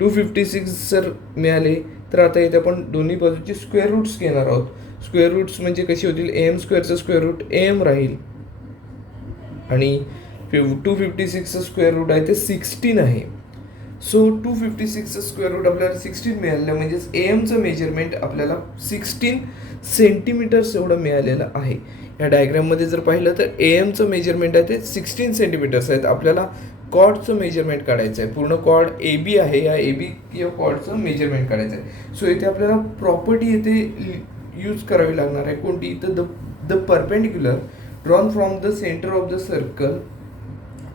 256 जर मिळाले तर आता इथे आपण दोन्ही बाजूचे स्क्वेअर रूट्स घेणार आहोत. स्क्वेअर रूट्स म्हणजे कशी होतील, AM स्क्वेअरचं स्क्वेअर रूट AM राहील आणि 256चं स्क्वेअर रूट आहे ते 16 आहे. सो 256चं स्क्वेअर रूट आपल्याला 16 मिळालेलं, म्हणजेच एमचं मेजरमेंट आपल्याला 16 सेंटीमीटर्स एवढं मिळालेलं आहे. या डायग्राममध्ये जर पाहिलं तर एमचं मेजरमेंट आहे ते 16 सेंटीमीटर्स आहेत. आपल्याला कॉर्डचं मेजरमेंट काढायचं आहे. पूर्ण कॉर्ड ए बी आहे, या ए बी किंवा कॉर्डचं मेजरमेंट काढायचं आहे. सो इथे आपल्याला प्रॉपर्टी इथे यूज करावी लागणार आहे. कोणती? तर the perpendicular drawn from the centre of the circle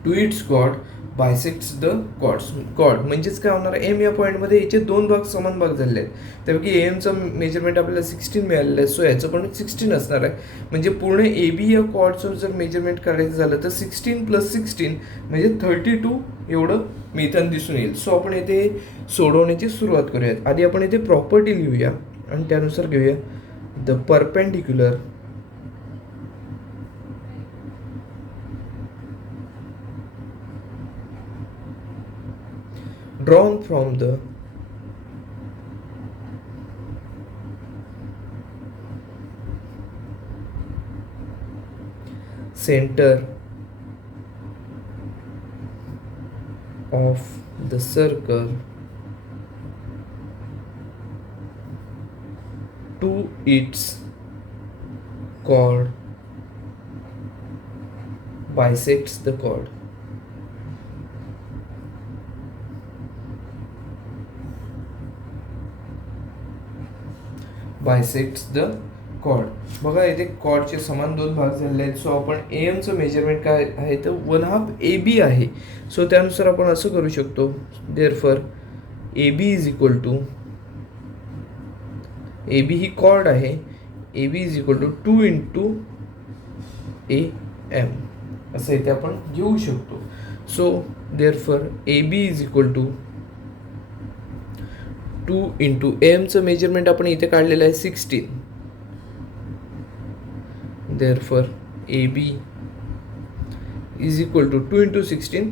to its chord bisects the chord. म्हणजेच काय होणार आहे, एम या पॉईंटमध्ये याचे दोन भाग समान भाग झालेले आहेत. त्यापैकी एमचं मेजरमेंट आपल्याला 16 मिळालेलं आहे. सो याचं पण 16 असणार आहे. म्हणजे पूर्ण ए बी या कॉर्डचं जर मेजरमेंट करायचं झालं तर 16 + 16 म्हणजे 32 एवढं मिळताना दिसून येईल. सो आपण इथे सोडवण्याची सुरुवात करूयात. आधी आपण इथे प्रॉपर्टी लिहूया आणि त्यानुसार घेऊया the perpendicular drawn from the center of the circle to its chord bisects the chord. Bisects the chord. बघा इथे कॉर्डचे समान दोन भाग झालेले आहेत. सो आपण एमचं मेजरमेंट काय आहे तर 1/2 ए बी आहे. सो त्यानुसार आपण असं करू शकतो, therefore A B is equal to, A B ही कॉर्ड आहे, A B is equal to 2 × A M असं इथे आपण घेऊ शकतो. So therefore A B is equal to 2 × एमचं मेजरमेंट आपण इथे काढलेलं आहे 16. Therefore A B is equal to 2 × 16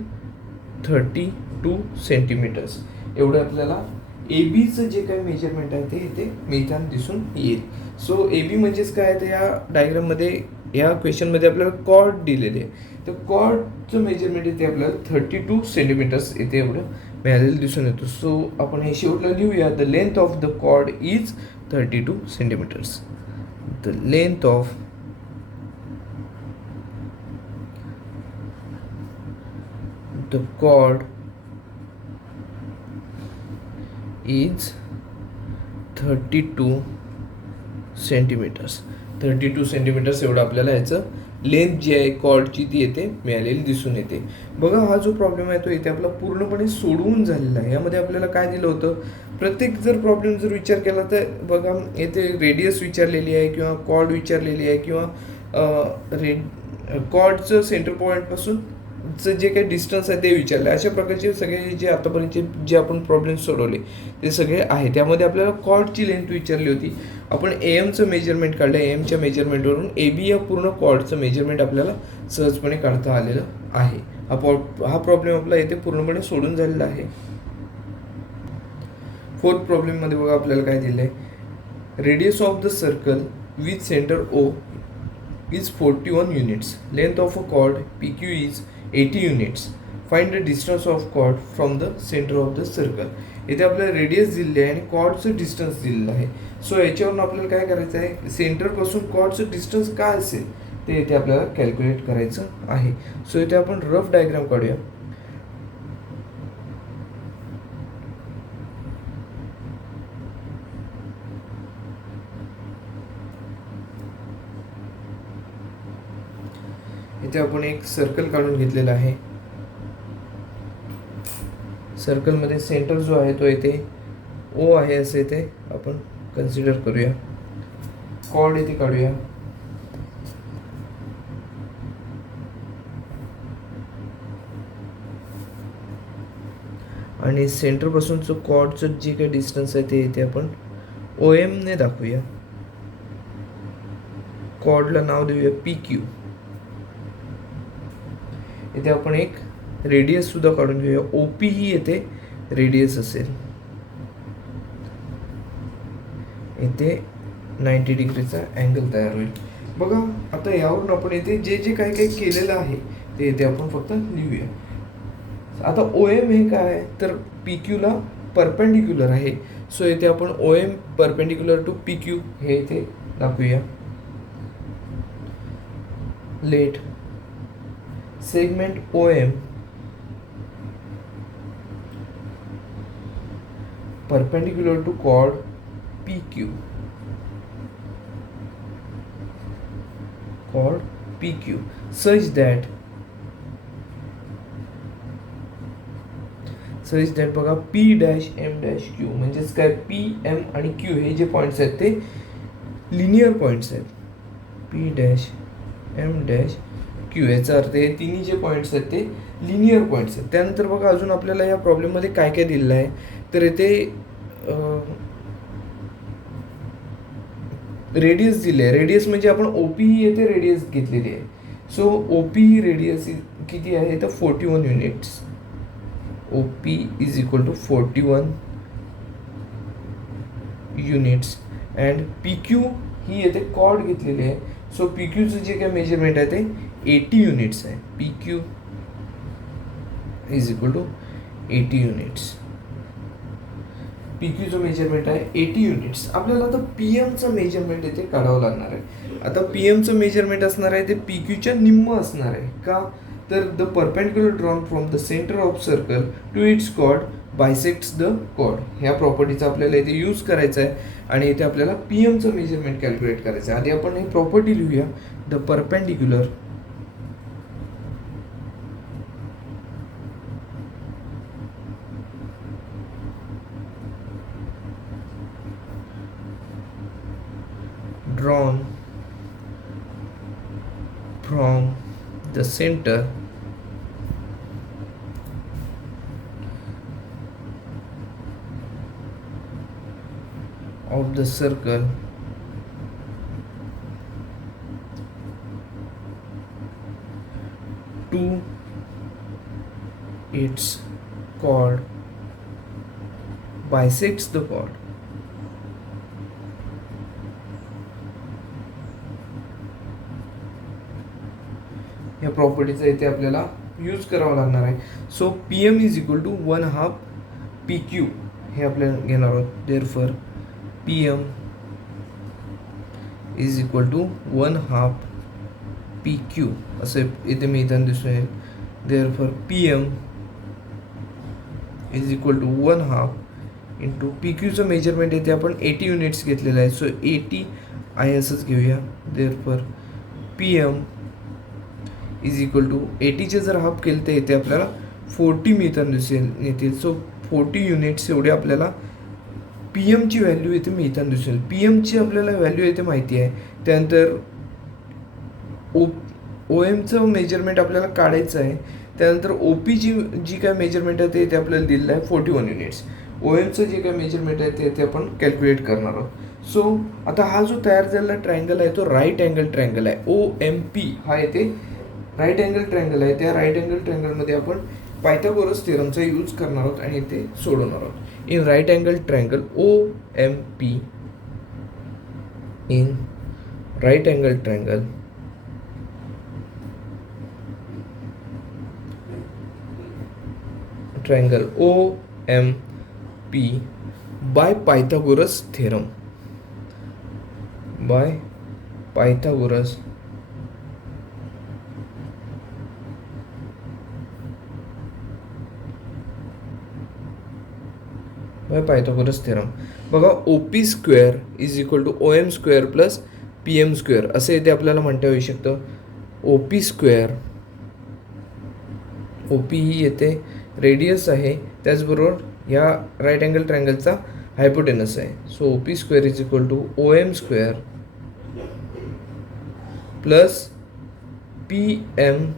32 centimetres एवढं आपल्याला ए बीचं जे काही मेजरमेंट आहे ते इथे मिळताना दिसून येईल. सो ए बी म्हणजेच काय तर या डायग्राममध्ये या क्वेश्चनमध्ये आपल्याला कॉर्ड दिलेले आहे. तर कॉर्डचं मेजरमेंट इथे आपल्याला 32 सेंटीमीटर्स इथे एवढं मिळालेलं दिसून येतो. सो आपण हे शेवटला लिहूया, the length of the chord is 32 centimetres. The length of the chord is 32 centimetres. 32 centimetres एवढं आपल्याला याचं लेंथ जी आहे कॉर्डची ती येते मिळालेली दिसून येते. बघा हा जो प्रॉब्लेम आहे तो इथे आपला पूर्णपणे सोडवून झालेला आहे. यामध्ये आपल्याला काय दिलं होतं, प्रत्येक जर प्रॉब्लेम जर विचार केला तर बघा येथे रेडियस विचारलेली आहे किंवा कॉर्ड विचारलेली आहे किंवा कॉर्डचं सेंटर पॉईंटपासून जे काही डिस्टन्स आहे ते विचारलं. अशा प्रकारचे सगळे जे आतापर्यंतचे जे आपण प्रॉब्लेम सोडवले ते सगळे आहे. त्यामध्ये आपल्याला कॉर्डची लेंथ विचारली होती. आपण एमचं मेजरमेंट काढलं. एमच्या मेजरमेंटवरून ए बी या पूर्ण कॉर्डचं मेजरमेंट आपल्याला सहजपणे काढता आलेलं आहे. हा प्रॉब्लेम आपला इथे पूर्णपणे सोडून झालेला आहे. 4th प्रॉब्लेममध्ये बघा आपल्याला काय दिलं आहे, radius of the circle with centre O is 41 units. Length of a chord PQ is 80 units. Find the distance of chord from the center of the circle. इथे आपल्याला रेडियस दिलेली आहे आणि कॉर्डचं डिस्टन्स दिलेलं आहे. सो याच्यावरून आपल्याला काय करायचं आहे, सेंटरपासून कॉर्डचं डिस्टन्स काय असेल ते इथे आपल्याला कॅल्क्युलेट करायचं आहे. सो इथे आपण रफ डायग्राम काढूया. इथे आपण एक सर्कल काढून घेतलेला आहे. सर्कलमध्ये सेंटर जो आहे तो इथे ओ आहे असं इथे आपण कन्सिडर करूया. कॉर्ड इथे काढूया. आणि सेंटरपासूनचं कॉर्डचं जे काही डिस्टन्स आहे ते इथे आपण ओ एमने दाखवूया. कॉर्डला नाव देऊया PQ. इथे आपण एक रेडियस सुद्धा काढून घेऊया. OP ही येथे रेडियस असेल. इथे 90 डिग्रीचा अँगल तयार होईल. बघा आता यावरून आपण इथे जे जे काही काही केलेलं आहे ते इथे आपण फक्त लिहूया. आता OM हे काय तर पी क्यूला परपेंडिक्युलर आहे. सो इथे आपण O M perpendicular to P Q हे इथे दाखवूया. Let segment O M perpendicular to chord PQ. Chord PQ such that बघा P dash M dash Q म्हणजेच काय P M आणि Q हे जे पॉइंट्स आहेत ते लिनियर पॉइंट्स आहेत. P dash M dash Q याचा अर्थ हे तिन्ही जे पॉइंट्स आहेत ते लिनियर पॉइंट्स आहेत. त्यानंतर बघा अजून आपल्याला या प्रॉब्लेममध्ये काय काय दिलेलं आहे तर इथे रेडियस दिले आहे. रेडियस म्हणजे आपण ओपी येथे रेडियस घेतलेली आहे. सो ओपी रेडियस किती आहे तर 41 units. OP is equal to 41 units and P Q ही येथे कॉर्ड घेतलेली आहे. सो पी क्यूचं जे काय मेजरमेंट आहे ते 80 युनिट्स आहे. P Q is equal to 80 units. P क्यूचं मेजरमेंट आहे 80 युनिट्स. आपल्याला आता पी एमचं मेजरमेंट इथे काढावं लागणार आहे. आता पी एमचं मेजरमेंट असणार आहे ते पी क्यूच्या निम्म असणार आहे. का तर the perpendicular drawn from the centre of circle to its chord bisects the chord. ह्या प्रॉपर्टीचा आपल्याला इथे यूज करायचा आहे आणि इथे आपल्याला पी एमचं मेजरमेंट कॅल्क्युलेट करायचं आहे. आधी आपण ही प्रॉपर्टी लिहूया. The perpendicular drawn from the center of the circle to its chord bisects the chord. या प्रॉपर्टीचा इथे आपल्याला यूज करावा लागणार आहे. So P M is equal to 1/2 P Q हे आपल्याला घेणार आहोत. Therefore P M is equal to 1/2 P Q असे इथे मिळताना दिसून येईल. Therefore P M is equal to 1/2 into P क्यूचं मेजरमेंट इथे आपण 80 युनिट्स घेतलेलं आहे. सो 80 आहे असंच घेऊया. Therefore P M is equal to 80चे जर हाफ केले तर इथे आपल्याला 40 मिळताना येतील. सो 40 युनिट्स एवढे आपल्याला पी एमची व्हॅल्यू इथे मिळताना दिसेल. पी एमची आपल्याला व्हॅल्यू इथे माहिती आहे. त्यानंतर ओ एमचं मेजरमेंट आपल्याला काढायचं आहे. त्यानंतर ओ पीची जी काय मेजरमेंट आहे ते इथे आपल्याला दिलेलं आहे 41 युनिट्स. ओ एमचं जे काय मेजरमेंट आहे ते इथे आपण कॅल्क्युलेट करणार आहोत. सो आता हा जो तयार झालेला ट्रायंगल आहे तो राईट अँगल ट्रायंगल आहे. ओ एम पी हा इथे राईट अँगल ट्रायंगल आहे. त्या राईट अँगल ट्रायंगलमध्ये आपण पायथागोरस थेरमचा यूज करणार आहोत आणि ते सोडवणार आहोत. In right angle triangle O M P in right angle triangle O M P by Pythagoras theorem by Pythagoras theorem. बघा O P square is equal to O M square plus P M square असे इथे आपल्याला म्हणता येऊ शकतं. O P square O P ही येथे radius आहे. त्याचबरोबर ह्या राईट अँगल ट्रायंगलचा हायपोटेनस आहे. So O P square is equal to O M square plus P M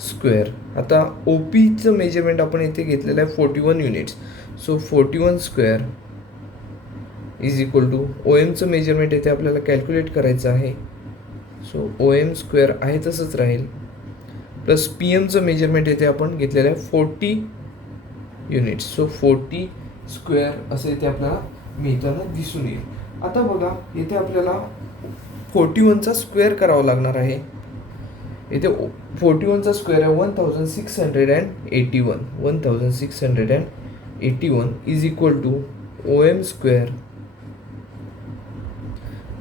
square. आता ओ पीचं मेजरमेंट आपण इथे घेतलेलं आहे 41 units. So 41 square is equal to O एमचं मेजरमेंट इथे आपल्याला कॅल्क्युलेट करायचं आहे. सो ओ एम स्क्वेअर आहे तसंच राहील प्लस पी एमचं मेजरमेंट इथे आपण घेतलेलं आहे 40 युनिट्स. सो 40 स्क्वेअर असं इथे आपल्याला मिळताना दिसून येईल. आता बघा इथे आपल्याला 41चा स्क्वेअर करावा लागणार आहे. इथे 41चा स्क्वेअर आहे 1681. 1681 81 is equal to OM square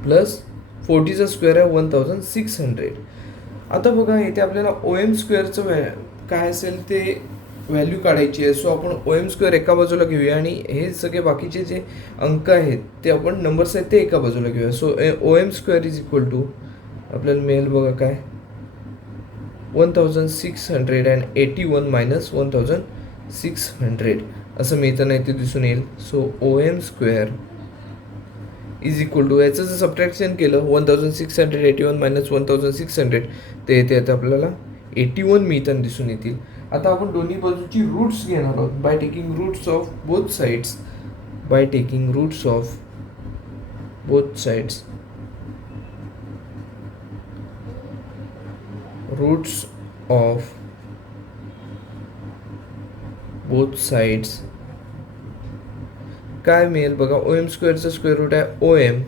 plus 40चा स्क्वेअर आहे 1600. आता बघा इथे आपल्याला OM स्क्वेअरचं काय असेल ते व्हॅल्यू काढायची आहे. सो आपण OM स्क्वेअर एका बाजूला घेऊया आणि हे सगळे बाकीचे जे अंक आहेत ते आपण नंबर्स आहेत ते एका बाजूला घेऊया. So OM square is equal to आपल्याला मिळेल बघा काय 1681 मायनस 1600 असं मिळताना इथे दिसून येईल. So OM square is equal to याचं जर सबट्रॅक्शन केलं 1681 मायनस 1600 ते येते आता आपल्याला 81 मिळताना दिसून येतील. आता आपण दोन्ही बाजूची रूट्स घेणार आहोत by taking roots of both sides. By taking roots of both sides. Roots of both sides काय मिळेल बघा. OM स्क्वेअरचं स्क्वेअर रूट आहे OM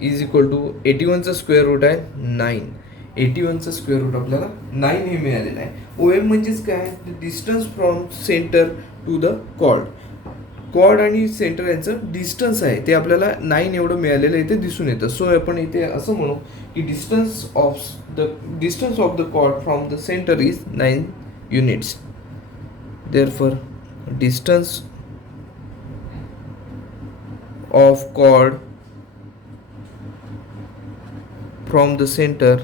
इज इक्वल टू 81चं स्क्वेअर रूट आहे 9. 81चं स्क्वेअर रूट आपल्याला 9 हे मिळालेलं आहे. OM म्हणजेच काय distance from centre to the chord. Chord आणि सेंटर यांचं डिस्टन्स आहे ते आपल्याला 9 एवढं मिळालेलं इथे दिसून येतं. सो आपण इथे असं म्हणू की distance of the chord from the centre is 9 units. Therefore distance of chord from the center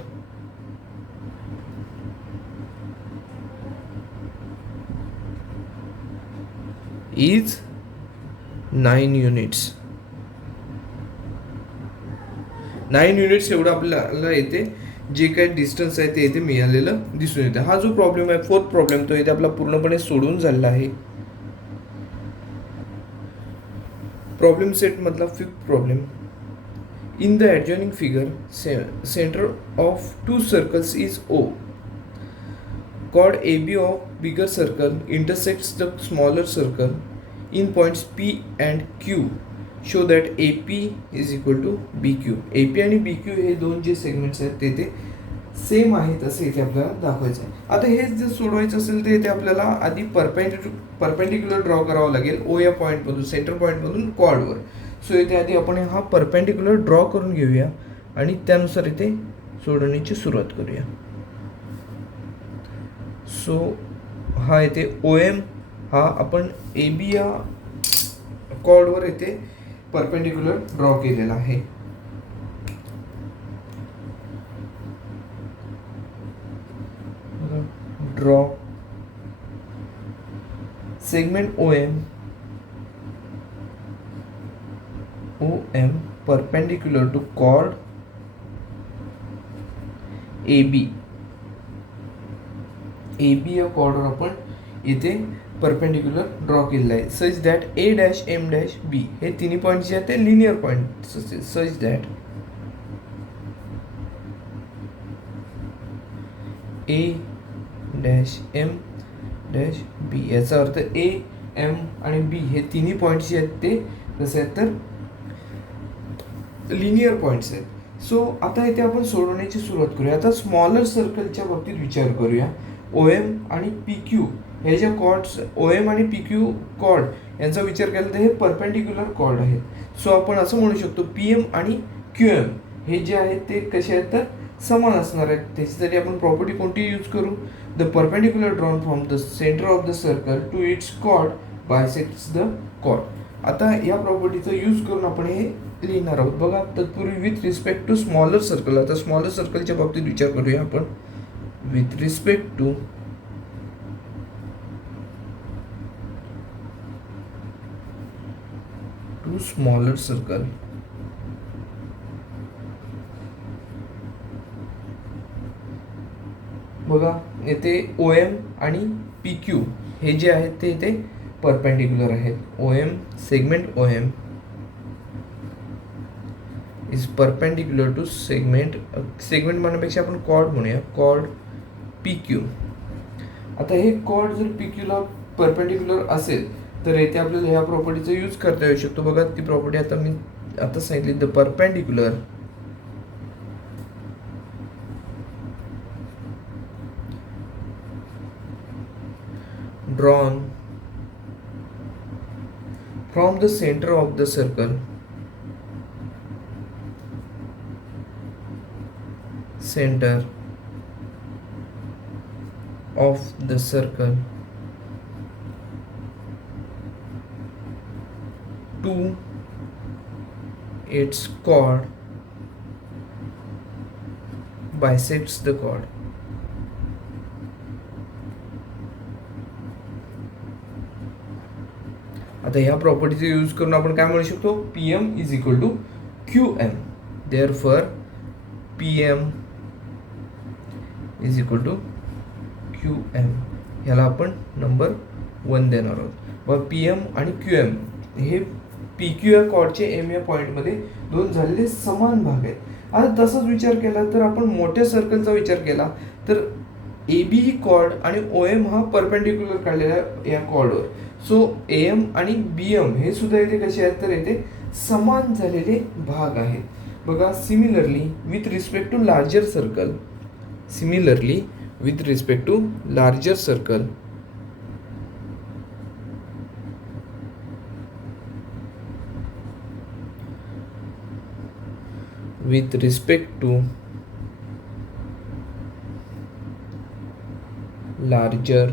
is 9 units. 9 units एवढं आपल्याला येते जे काही डिस्टन्स आहे ते इथे मिळालेलं दिसून येते. हा जो प्रॉब्लेम आहे 4th प्रॉब्लेम तो इथे आपला पूर्णपणे सोडून झालेला आहे. प्रॉब्लेम सेट मधला 5th problem. In the adjoining figure centre of 2 circles is O. Chord AB of bigger circle intersects the smaller circle in points P and Q. Show that AP is equal to BQ. AP आणि BQ हे दोन जे segments आहेत ते same आहेत असं इथे आपल्याला दाखवायचं आहे. आता हे जर सोडवायचं असेल तर इथे आपल्याला आधी परपेंडिक्युलर ड्रॉ करावं लागेल O या पॉईंटमधून सेंटर पॉईंटमधून कॉर्डवर. सो इथे आधी आपण हा परपेंडिक्युलर ड्रॉ करून घेऊया आणि त्यानुसार इथे सोडवण्याची सुरुवात करूया. सो हा इथे OM हा आपण AB या कॉर्डवर इथे परपेंडिक्युलर ड्रॉ केलेला आहे. Draw segment OM perpendicular to chord AB या कॉर्डवर आपण इथे परपेंडिक्युलर ड्रॉ केलेला आहे. Such that A', M', B हे तिन्ही पॉईंट जे आहेत ते लिनियर पॉईंट असतील. सच दॅट A', M', B याचा अर्थ A, M आणि B हे तिन्ही पॉईंट जे आहेत ते कसे आहेत तर लिनियर पॉईंट्स आहेत. सो आता इथे आपण सोडवण्याची सुरुवात करूया. आता स्मॉलर सर्कलच्या बाबतीत विचार करूया. OM आणि PQ हे जे कॉर्ड्स OM आणि PQ कॉर्ड यांचा विचार केला तर हे परपेंडिक्युलर कॉर्ड आहेत. सो आपण असं म्हणू शकतो PM आणि QM हे जे आहेत ते कसे आहेत तर समान असणार आहेत. त्याच्यासाठी आपण प्रॉपर्टी कोणती यूज करू. The perpendicular drawn from the centre of the circle to its chord bisects the chord. आता या प्रॉपर्टीचा यूज करून आपण हे लिहिणार आहोत. बघा तत्पूर्वी with respect to smaller circle. आता स्मॉलर सर्कलच्या बाबतीत विचार करूया आपण. With respect to smaller circle बघा येथे OM आणि PQ हे जे आहेत ते इथे परपेंडिक्युलर आहेत. Segment OM is perpendicular to segment म्हणण्यापेक्षा आपण कॉर्ड म्हणूया. Chord PQ. आता हे कॉर्ड जर PQ ला परपेंडिक्युलर असेल तर इथे आपल्याला ह्या प्रॉपर्टीचा यूज करता येऊ शकतो. बघा ती प्रॉपर्टी आता मी सांगितली. The perpendicular drawn from the centre of the circle, center of the circle to its chord bisects the chord. आता ह्या प्रॉपर्टीचा यूज करून आपण काय म्हणू शकतो, PM is equal to QM. Therefore PM is equal to QM. ह्याला आपण number 1 देणार आहोत. व PM आणि QM हे PQ या कॉर्डचे M या पॉईंटमध्ये दोन झालेले समान भाग आहेत. आता तसाच विचार केला तर आपण मोठ्या सर्कलचा विचार केला तर AB ही कॉर्ड आणि OM हा परपेंडिक्युलर काढलेला या कॉर्डवर. सो AM आणि BM हे सुद्धा इथे कसे आहेत तर इथे समान झालेले भाग आहेत. बघा, similarly with respect to larger circle, similarly with respect to larger circle, with respect to larger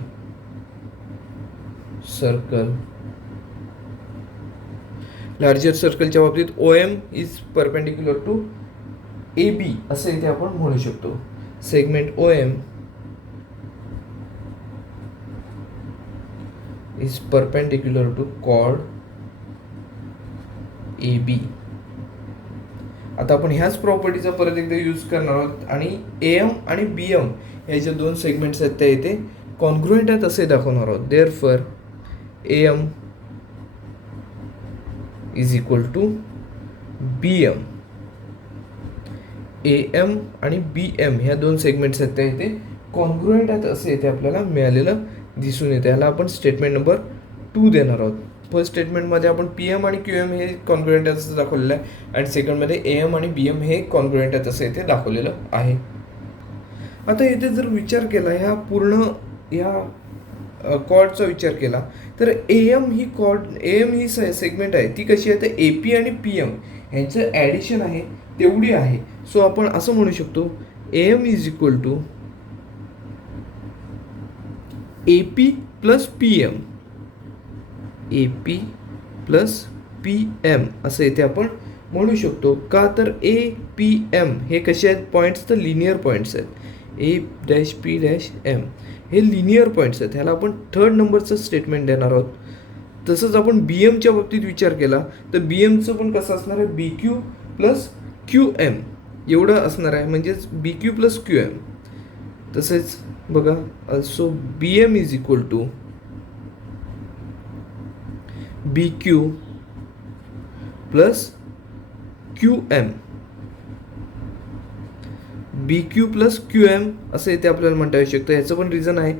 circle, larger सर्कलच्या बाबतीत OM is perpendicular to AB असं इथे आपण म्हणू शकतो. Segment OM is perpendicular to chord AB. आता आपण ह्याच प्रॉपर्टीचा परत एकदा यूज करणार आहोत आणि AM आणि BM हे जे दोन सेगमेंट्स आहेत ते इथे कॉन्ग्रुएंट आहेत असे दाखवणार आहोत. Therefore AM is equal to BM. AM आणि BM ह्या दोन सेगमेंट्स आहेत ते इथे कॉन्ग्रुएंट आहेत असे इथे आपल्याला मिळालेलं दिसून येते. ह्याला आपण स्टेटमेंट नंबर 2 देणार आहोत. फर्स्ट स्टेटमेंटमध्ये आपण PM आणि QM हे कॉन्ग्रुएंट आहेत असं दाखवलेलं आहे आणि सेकंडमध्ये AM आणि BM हे कॉन्ग्रुएंट आहेत असं इथे दाखवलेलं आहे. आता इथे जर विचार केला ह्या पूर्ण या कॉर्डचा विचार केला तर AM ही सेगमेंट आहे ती कशी आहे तर AP आणि PM ह्यांचं ॲडिशन आहे तेवढी आहे. सो आपण असं म्हणू शकतो AM is equal to AP plus PM, AP plus PM असं इथे आपण म्हणू शकतो. का तर APM हे कसे आहेत पॉईंट्स तर लिनियर पॉईंट्स आहेत. A', P', M हे लिनियर पॉईंट्स आहेत. ह्याला आपण थर्ड नंबरचं स्टेटमेंट देणार आहोत. तसंच आपण BMच्या बाबतीत विचार केला तर BMचं पण कसं असणार आहे BQ प्लस QM एवढं असणार आहे म्हणजेच BQ प्लस QM. तसेच बघा also BM is equal to BQ plus QM, BQ plus QM असं इथे आपल्याला म्हणता येऊ शकतं. ह्याचं पण रिझन आहे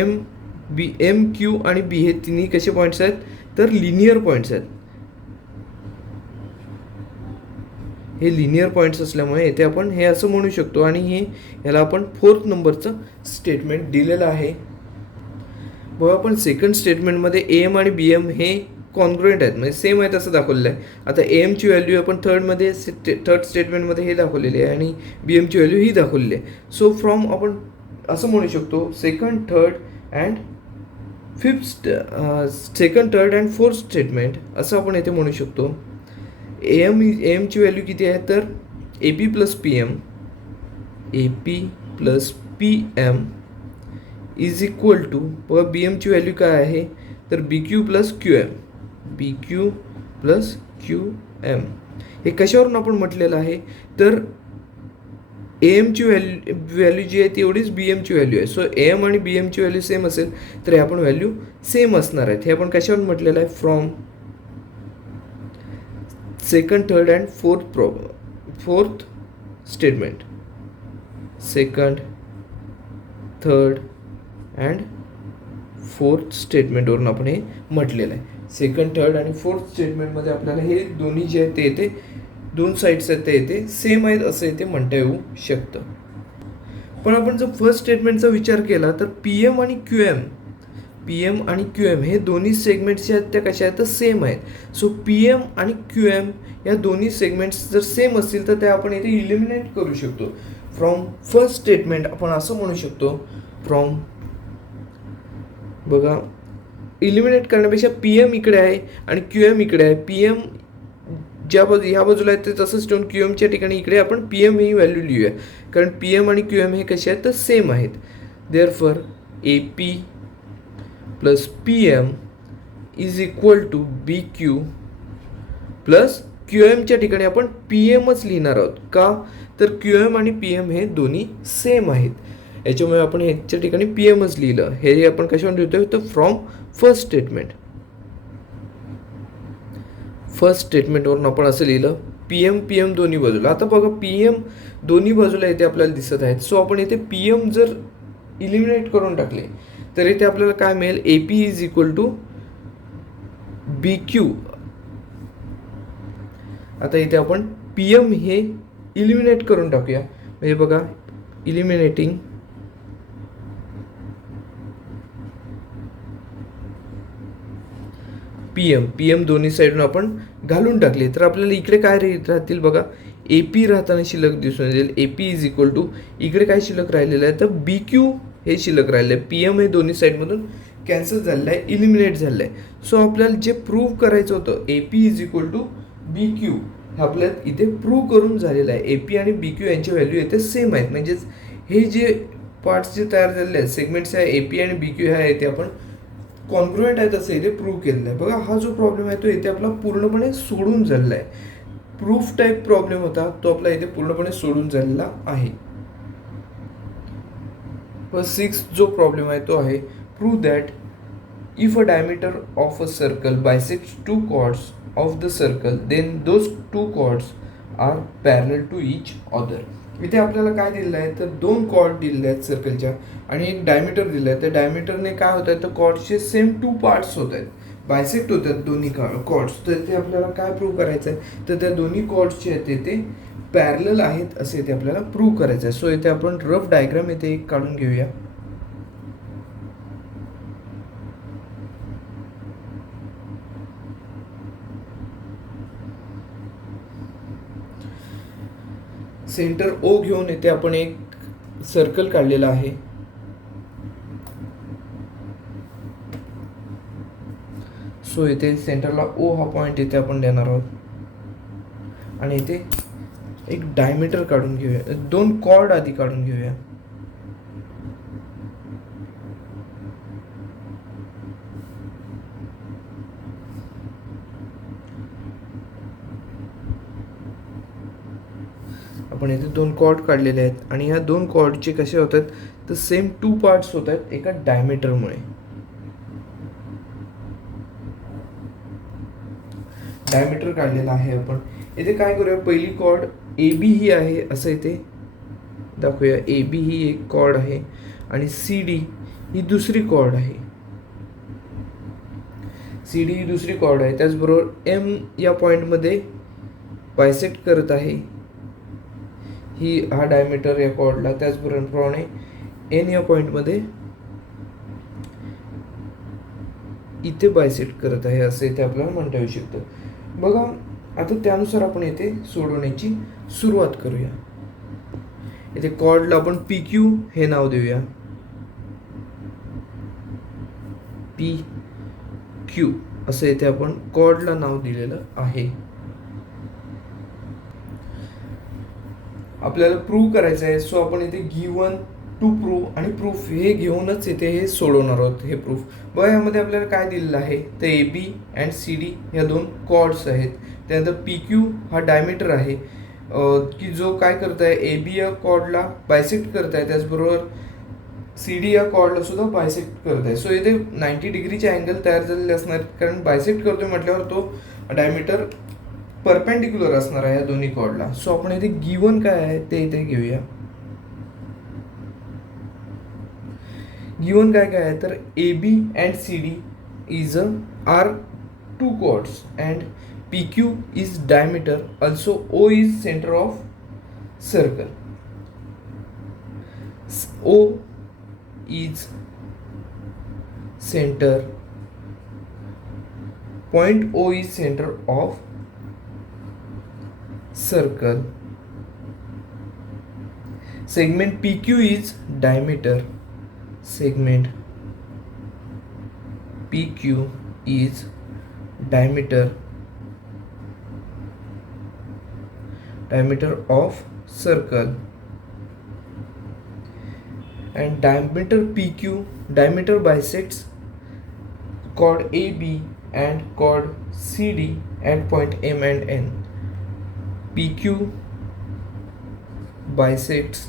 M, Q आणि B हे तिन्ही कसे पॉईंट्स आहेत तर लिनियर पॉईंट्स आहेत. हे लिनियर पॉईंट्स असल्यामुळे इथे आपण हे असं म्हणू शकतो आणि ह्याला आपण फोर्थ नंबरचं स्टेटमेंट दिलेलं आहे. बघा आपण सेकंड स्टेटमेंटमध्ये AM आणि BM हे कॉन्ग्रुएंट आहेत म्हणजे सेम आहेत असं दाखवलेलं आहे. आता AMची व्हॅल्यू आपण थर्ड स्टेटमेंटमध्ये हे दाखवलेली आहे आणि BMची व्हॅल्यू ही दाखवलेली आहे. सो फ्रॉम आपण असं म्हणू शकतो second third and fourth statement असं आपण इथे म्हणू शकतो. AMची व्हॅल्यू किती आहे तर AP plus PM is equal to बघा BMची व्हॅल्यू काय आहे तर BQ प्लस QM. हे कशावरून आपण म्हटलेलं आहे तर AMची व्हॅल्यू जी आहे ती एवढीच BMची व्हॅल्यू आहे. सो AM आणि BMची व्हॅल्यू सेम असेल तर हे आपण व्हॅल्यू सेम असणार आहेत. हे आपण कशावरून म्हटलेलं आहे from second third and fourth statement. Second third and fourth स्टेटमेंटवरून आपण हे म्हटलेलं आहे. सेकंड थर्ड आणि फोर्थ स्टेटमेंटमध्ये आपल्याला हे दोन्ही जे आहेत ते येते दोन साईड्स आहेत ते येते सेम आहेत असं इथे म्हणता येऊ शकतं. पण आपण जर फर्स्ट स्टेटमेंटचा विचार केला तर PM आणि QM पी एम आणि क्यू एम हे दोन्ही सेगमेंट्स आहेत त्या कशा आहेत तर सेम आहेत. सो पी एम आणि क्यू एम या दोन्ही सेगमेंट्स जर सेम असतील तर त्या आपण इथे इलिमिनेट करू शकतो. फ्रॉम फर्स्ट स्टेटमेंट आपण असं म्हणू शकतो, फ्रॉम बघा इलिमिनेट करण्यापेक्षा पी एम इकडे आहे आणि क्यू एम इकडे आहे. पी एम ह्या बाजूला आहे ते तसंच ठेवून क्यू एमच्या ठिकाणी इकडे आपण पी एम ही व्हॅल्यू लिहूया, कारण पी एम आणि क्यू एम हे कसे आहेत तर सेम आहेत. Therefore A P plus P M is equal to B Q plus Q एमच्या ठिकाणी आपण पी एमच लिहिणार आहोत. का तर क्यू एम आणि पी एम हे दोन्ही सेम आहेत, याच्यामुळे आपण ह्याच्या ठिकाणी पी एमच लिहिलं. हे आपण कशावर लिहितोय तर फ्रॉम फर्स्ट स्टेटमेंट. फर्स्ट स्टेटमेंटवरून आपण असं लिहिलं पी एम दोन्ही बाजूला. आता बघा पी एम दोन्ही बाजूला इथे आपल्याला दिसत आहेत. सो आपण इथे पी एम जर इलिमिनेट करून टाकले तर इथे आपल्याला काय मिळेल, A P is equal to B Q. आता इथे आपण पी एम हे इलिमिनेट करून टाकूया. म्हणजे बघा इलिमिनेटिंग पी एम दोन्ही साईडून आपण घालून टाकले तर आपल्याला इकडे काय राहतील बघा, ए पी राहताना शिल्लक दिसून येईल. A P is equal to इकडे काय शिल्लक राहिलेलं आहे तर बी क्यू हे शिल्लक राहिलं आहे. पी एम हे दोन्ही साईडमधून कॅन्सल झालेलं आहे, इलिमिनेट झालेलं आहे. सो आपल्याला जे प्रूव्ह करायचं होतं A P is equal to B Q हे आपल्याला इथे प्रूव्ह करून झालेलं आहे. ए पी आणि बी क्यू यांची व्हॅल्यू इथे सेम आहेत. म्हणजेच हे जे पार्ट्स जे तयार झालेले आहेत सेगमेंट्स आहे ए पी आणि बी क्यू ह्या इथे आपण कॉन्ग्रुएंट आहेत असं इथे प्रूव्ह केलेलं आहे. बघा हा जो प्रॉब्लेम आहे तो इथे आपला पूर्णपणे सोडून झालेला आहे. प्रूफ टाईप प्रॉब्लेम होता तो आपला इथे पूर्णपणे सोडून झालेला आहे. 6 जो प्रॉब्लेम आहे तो आहे prove that if a diameter of a circle bisects 2 chords of the circle then those 2 chords are parallel to each other. इथे आपल्याला काय दिलेलं आहे तर 2 कॉर्ड दिलेले आहेत सर्कलच्या आणि एक डायमीटर दिलं आहे. त्या डायमीटरने काय होत आहे तर कॉर्डचे सेम 2 पार्ट्स होत आहेत, बायसेक्ट होत आहेत दोन्ही कॉर्ड्स. तर ते आपल्याला काय प्रूव्ह करायचं आहे तर त्या दोन्ही कॉर्ड्सचे आहेत ते पॅरलल आहेत असे इथे आपल्याला प्रूव्ह करायचं आहे. सो इथे आपण रफ डायग्राम इथे एक काढून घेऊया. सेंटर ओ घेऊन इथे आपण एक सर्कल काढलेला आहे. सो इथे सेंटरला ओ हा पॉइंट इथे आपण देणार आहोत आणि इथे एक डायमीटर काढून घेऊया. 2 कॉर्ड आधी काढून घेऊया. आपण इथे 2 कॉर्ड काढलेले आहेत आणि ह्या 2 कॉर्डचे कसे होत आहेत तर सेम 2 पार्ट्स होत आहेत एका डायमीटरमुळे. डायमीटर काढलेला आहे आपण. इथे काय करूया, पहिली कॉर्ड ए बी ही आहे असं इथे दाखवूया. ए बी ही एक कॉर्ड आहे आणि सी डी ही दुसरी कॉर्ड आहे. सी डी ही दुसरी कॉर्ड आहे. त्याचबरोबर एम या पॉईंटमध्ये बायसेक्ट करत आहे ही हा डायमीटर या कॉर्डला. त्याचप्रमाणे एन या पॉईंटमध्ये इथे बायसेक्ट करत आहे असं इथे आपल्याला म्हणता येऊ शकतं. बघा आता त्यानुसार आपण इथे सोडवण्याची सुरुवात करूया. इथे कॉर्डला आपण पी क्यू हे नाव देऊया. पी क्यू असं इथे आपण कॉर्डला नाव दिलेलं आहे. आपल्याला प्रूव्ह करायचं आहे. सो आपण इथे गिवन टू प्रूव्ह आणि प्रूफ हे घेऊनच इथे हे सोडवणार आहोत. हे प्रूफ बघा यामध्ये आपल्याला काय दिलेलं आहे तर A B and C D ह्या 2 कॉर्ड्स आहेत. त्यानंतर पी क्यू हा डायमीटर आहे की जो काय करत आहे ए बी या कॉर्डला बायसेक्ट करत आहे. त्याचबरोबर सी डी या कॉर्डला सुद्धा बायसेक्ट करत आहे. सो इथे 90 डिग्रीचे अँगल तयार झालेले असणार, कारण बायसेक्ट करतोय म्हटल्यावर तो डायमीटर परपेंडिक्युलर असणार आहे या दोन्ही कॉर्डला. सो आपण इथे गिवन काय आहे ते इथे घेऊया. गिवन काय काय आहे तर A B and C D is are 2 chords and PQ is diameter. Also O is center of circle. O is center. Point O is center of circle. Segment PQ is diameter. Segment PQ is diameter of circle. And diameter bisects chord AB and chord CD at point M and N. PQ bisects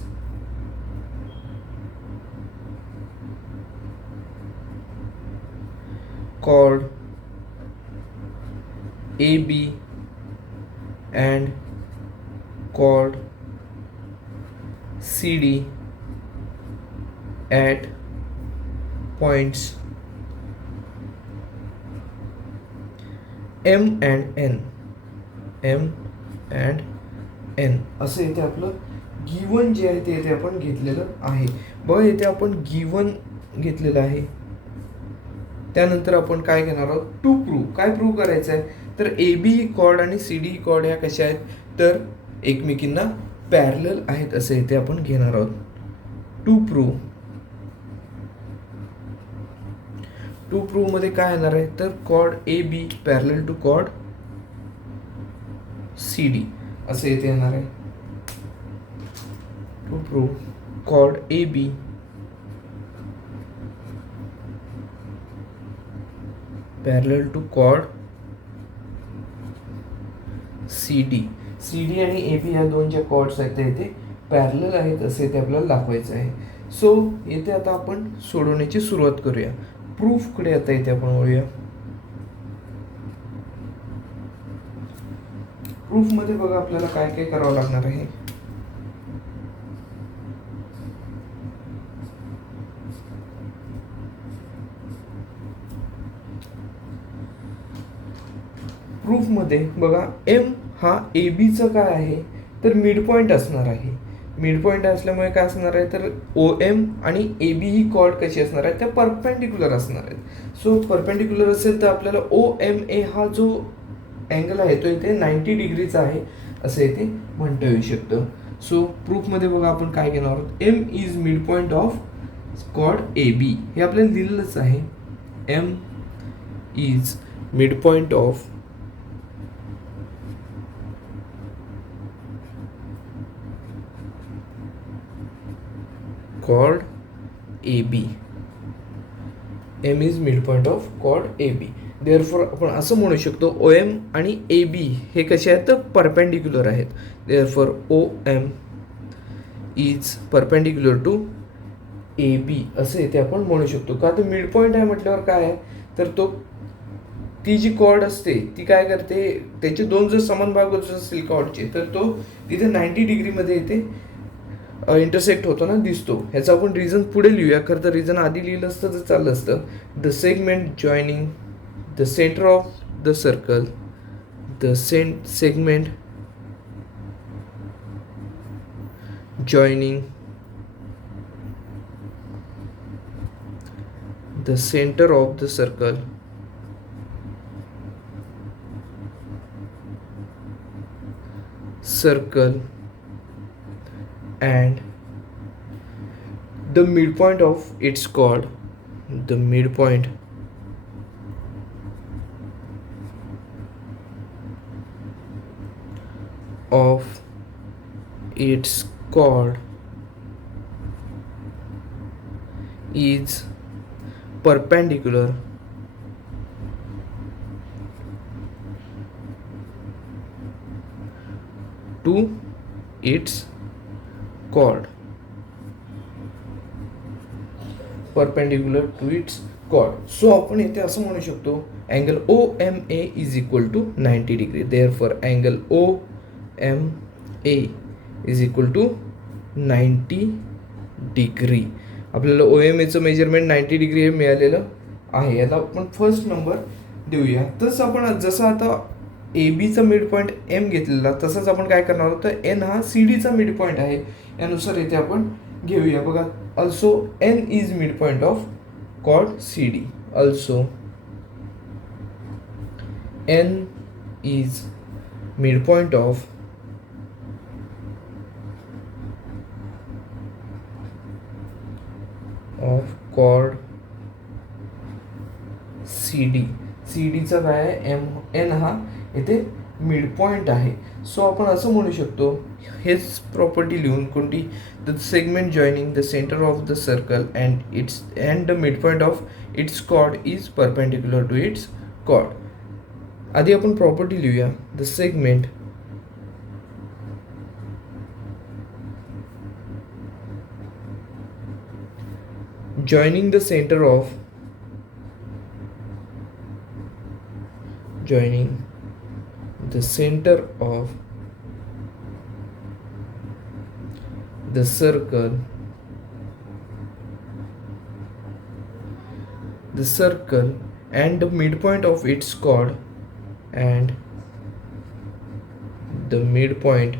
chord AB and chord CD at points M and N. असं इथे आपलं given जे आहे ते इथे आपण घेतलेलं आहे. बघा इथे आपण गिवन घेतलेलं आहे. त्यानंतर आपण काय घेणार आहोत, टू प्रूव्ह. काय प्रूव्ह करायचं आहे तर AB कॉर्ड आणि CD कॉर्ड ह्या कशा आहेत तर एकमेकींना पॅरलल आहेत असं इथे आपण घेणार आहोत. टू प्रूव्ह मध्ये काय येणार आहे तर chord AB parallel to chord CD असं इथे येणार आहे. To prove chord AB parallel to chord CD आणि AB या दोन ज्या कॉर्ड्स आहेत ते इथे पॅरलल आहेत असे इथे आपल्याला दाखवायचं आहे. सो इथे आता आपण सोडवण्याची सुरुवात करूया. प्रूफकडे आता इथे आपण वळूया. प्रूफ मध्ये बघा आपल्याला काय काय करावं लागणार आहे. प्रूफ मध्ये बघा M हा AB चा काय आहे तर मिड पॉइंट असणार आहे. मिड पॉइंट असल्यामुळे काय असणार आहे तर OM आणि AB ही कॉर्ड कशी असणार आहे त्या परपेंडिक्युलर असणार आहेत. सो परपेंडिक्युलर असेल तर आपल्याला OMA हा जो अँगल आहे तो इथे 90 डिग्रीचा आहे असं इथे म्हणता येऊ शकतं. सो प्रूफमध्ये बघा आपण काय घेणार आहोत, M is mid point of chord AB. हे आपल्याला दिलेलंच आहे. M is mid point of chord AB. M is midpoint of chord AB. Therefore आपण असं म्हणू शकतो OM आणि AB हे कसे आहेत तर परपेंडिक्युलर आहेत. Therefore OM is perpendicular to AB असं इथे आपण म्हणू शकतो. का तर मिड पॉइंट आहे म्हटल्यावर काय आहे तर ती जी कॉर्ड असते ती काय करते, त्याचे दोन जर समान भाग असतील कॉर्डचे तर तो तिथे 90 डिग्रीमध्ये इथे इंटरसेक्ट होताना दिसतो. ह्याचा आपण रिझन पुढे लिहूया. खरं तर रिझन आधी लिहिलं असतं तर चाललं असतं. The segment joining the centre of the circle, the segment joining the centre of the circle and the midpoint of its chord, the midpoint of its chord is perpendicular to its chord, perpendicular to its chord. So आपण इथे असं म्हणू शकतो angle OMA is equal to 90 degree. Therefore angle OMA is equal to 90 degree. आपल्याला OMAचं measurement 90 degree हे मिळालेलं आहे. याला आपण फर्स्ट नंबर देऊया. तसं आपण जसं आता ABचा मिड पॉईंट M घेतलेला तसंच आपण काय करणार आहोत तर N हा CDचा मिड पॉईंट आहे यानुसार इथे आपण घेऊया. बघा also N is mid point of chord CD Also N is midpoint of chord CD. CDचा काय आहे, N हा इथे मिडपॉइंट आहे. सो आपण असं म्हणू शकतो, हेच प्रॉपर्टी लिहून कोणती, the segment joining the centre of the circle and the midpoint of its chord is perpendicular to its chord. आधी आपण प्रॉपर्टी लिहूया. The segment joining the center of the circle and the midpoint of its chord and the midpoint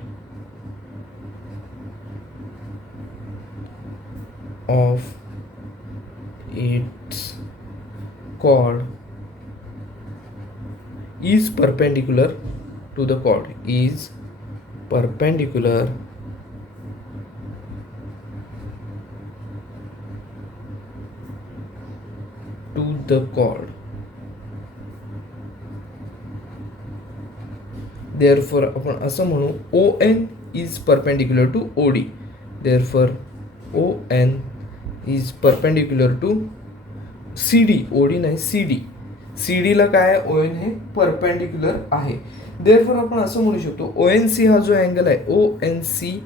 of its chord is perpendicular to the chord, is perpendicular to the chord. Therefore आपण असं म्हणू ON is perpendicular to OD. Therefore ON is perpendicular to CD. OD नाही, CD. CD ला काय आहे, ON हे perpendicular आहे. Therefore आपण असं म्हणू शकतो ONC हा जो अँगल आहे, ONC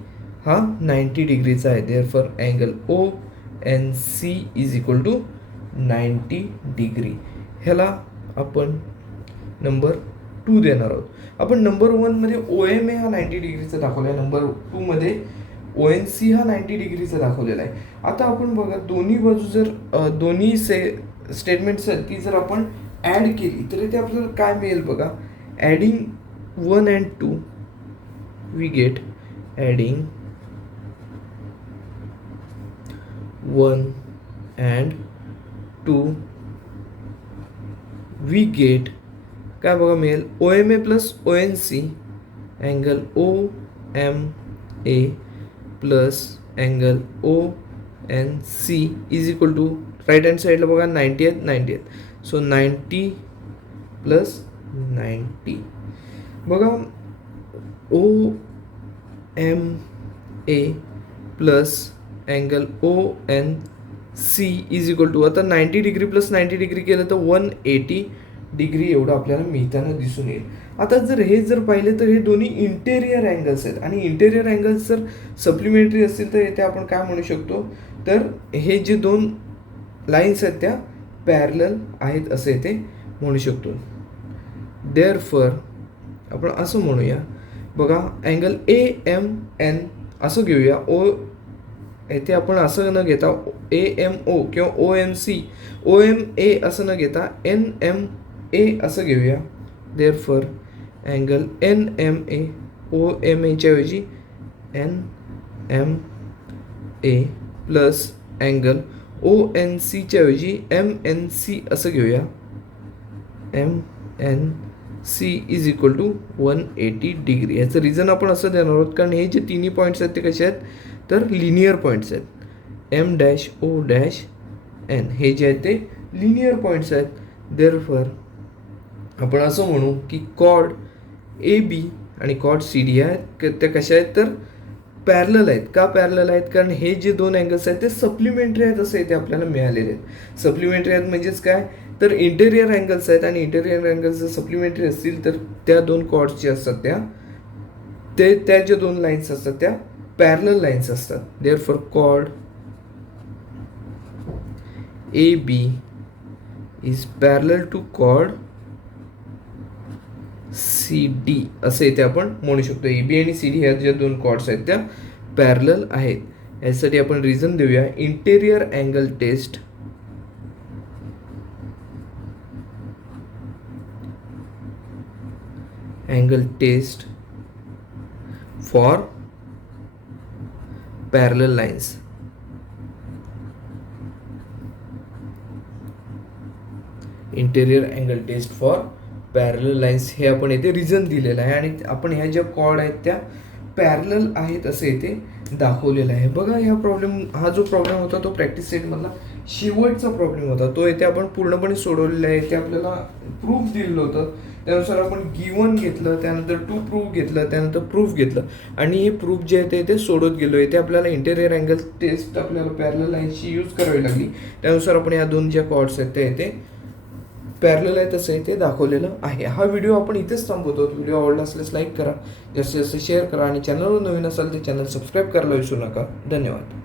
हा 90 डिग्रीचा आहे. Therefore angle ONC is equal to 90 degree. ह्याला आपण नंबर 2 देणार आहोत. आपण नंबर 1 मध्ये OMA हा 90 डिग्रीचा दाखवला आहे, नंबर 2 मध्ये ONC हा 90 डिग्रीचा दाखवलेला आहे. आता आपण बघा, दोन्ही बाजू जर दोन्ही स्टेटमेंट्स आहेत ती जर आपण ॲड केली तर ते आपल्याला काय मिळेल बघा. Adding 1 and 2 we get, adding 1 and 2 we get काय बघा मिळेल, OMA plus ONC angle OMA plus angle ONC is equal to, right hand साईडला बघा 90 आहेत, 90 आहेत. सो 90 प्लस 90 बघा, OMA plus angle ONC is equal to, आता 90 डिग्री प्लस 90 डिग्री केलं तर 180 डिग्री एवढं आपल्याला मिळताना दिसून येईल. आता जर हे जर पाहिलं तर हे दोन्ही इंटेरियर अँगल्स आहेत आणि इंटेरियर अँगल्स जर सप्लिमेंटरी असतील तर इथे आपण काय म्हणू शकतो, तर हे जे दोन लाईन्स आहेत त्या पॅरलल आहेत असं इथे म्हणू शकतो. देअरफॉर आपण असं म्हणूया बघा, अँगल AMN असं घेऊया. येथे आपण असं न घेता AMO किंवा OMA असं न घेता NMA असं घेऊया. देअरफॉर अँगल NMA OMA च्या ऐवजी NMA प्लस अँगल ONC च्या ऐवजी MNC असं घेऊया. MNC is equal to 180 degree. याचं रिझन आपण असं देणार आहोत कारण हे जे तिन्ही पॉईंट्स आहेत ते कसे आहेत, तर लिनियर पॉईंट्स आहेत. M-O-N हे जे आहेत ते लिनियर पॉईंट्स आहेत. देअरफॉर आपण असं म्हणू की कॉर्ड AB आणि कॉर्ड CD आहेत त्या कशा आहेत, तर पॅरलल आहेत. का पॅरलल आहेत, कारण हे जे दोन अँगल्स आहेत ते सप्लिमेंटरी आहेत असं इथे आपल्याला मिळालेले आहेत. सप्लिमेंटरी आहेत म्हणजेच काय, तर इंटेरियर अँगल्स आहेत आणि इंटेरियर अँगल्स जर सप्लिमेंटरी असतील तर त्या दोन कॉर्ड्स जे असतात त्या ज्या दोन लाईन्स असतात त्या पॅरलल लाईन्स असतात. Therefore chord AB is parallel to chord CD असं इथे आपण म्हणू शकतो. AB आणि CD ह्या ज्या दोन कॉर्ड्स आहेत त्या पॅरलल आहेत. यासाठी आपण रिझन देऊया, interior angle test for parallel lines. Interior angle test for parallel lines हे आपण येथे रिझन दिलेलं आहे आणि आपण ह्या ज्या कॉर्ड आहेत त्या पॅरलल आहेत असं येथे दाखवलेलं आहे. बघा हा जो प्रॉब्लेम होता तो प्रॅक्टिस सेटमधला शेवटचा प्रॉब्लेम होता, तो येथे आपण पूर्णपणे सोडवलेला आहे. ते आपल्याला प्रूफ दिलेलं होतं, त्यानुसार आपण गिवन घेतलं, त्यानंतर टू प्रूफ घेतलं, त्यानंतर प्रूफ घेतलं आणि हे प्रूफ जे आहे ते सोडत गेलो. इथे आपल्याला इंटेरियर अँगल टेस्ट आपल्याला पॅरलल लाईन्सची यूज करावी लागली. त्यानुसार आपण या दोन ज्या कॉर्ड्स आहेत त्या इथे पॅरलल आहे तसं इथे दाखवलेलं आहे. हा व्हिडिओ आपण इथेच थांबवतो. व्हिडिओ आवडला असल्यास लाईक करा, जास्तीत जास्त शेअर करा आणि चॅनलवर नवीन असाल तर चॅनल सबस्क्राईब करायला विसरू नका. धन्यवाद.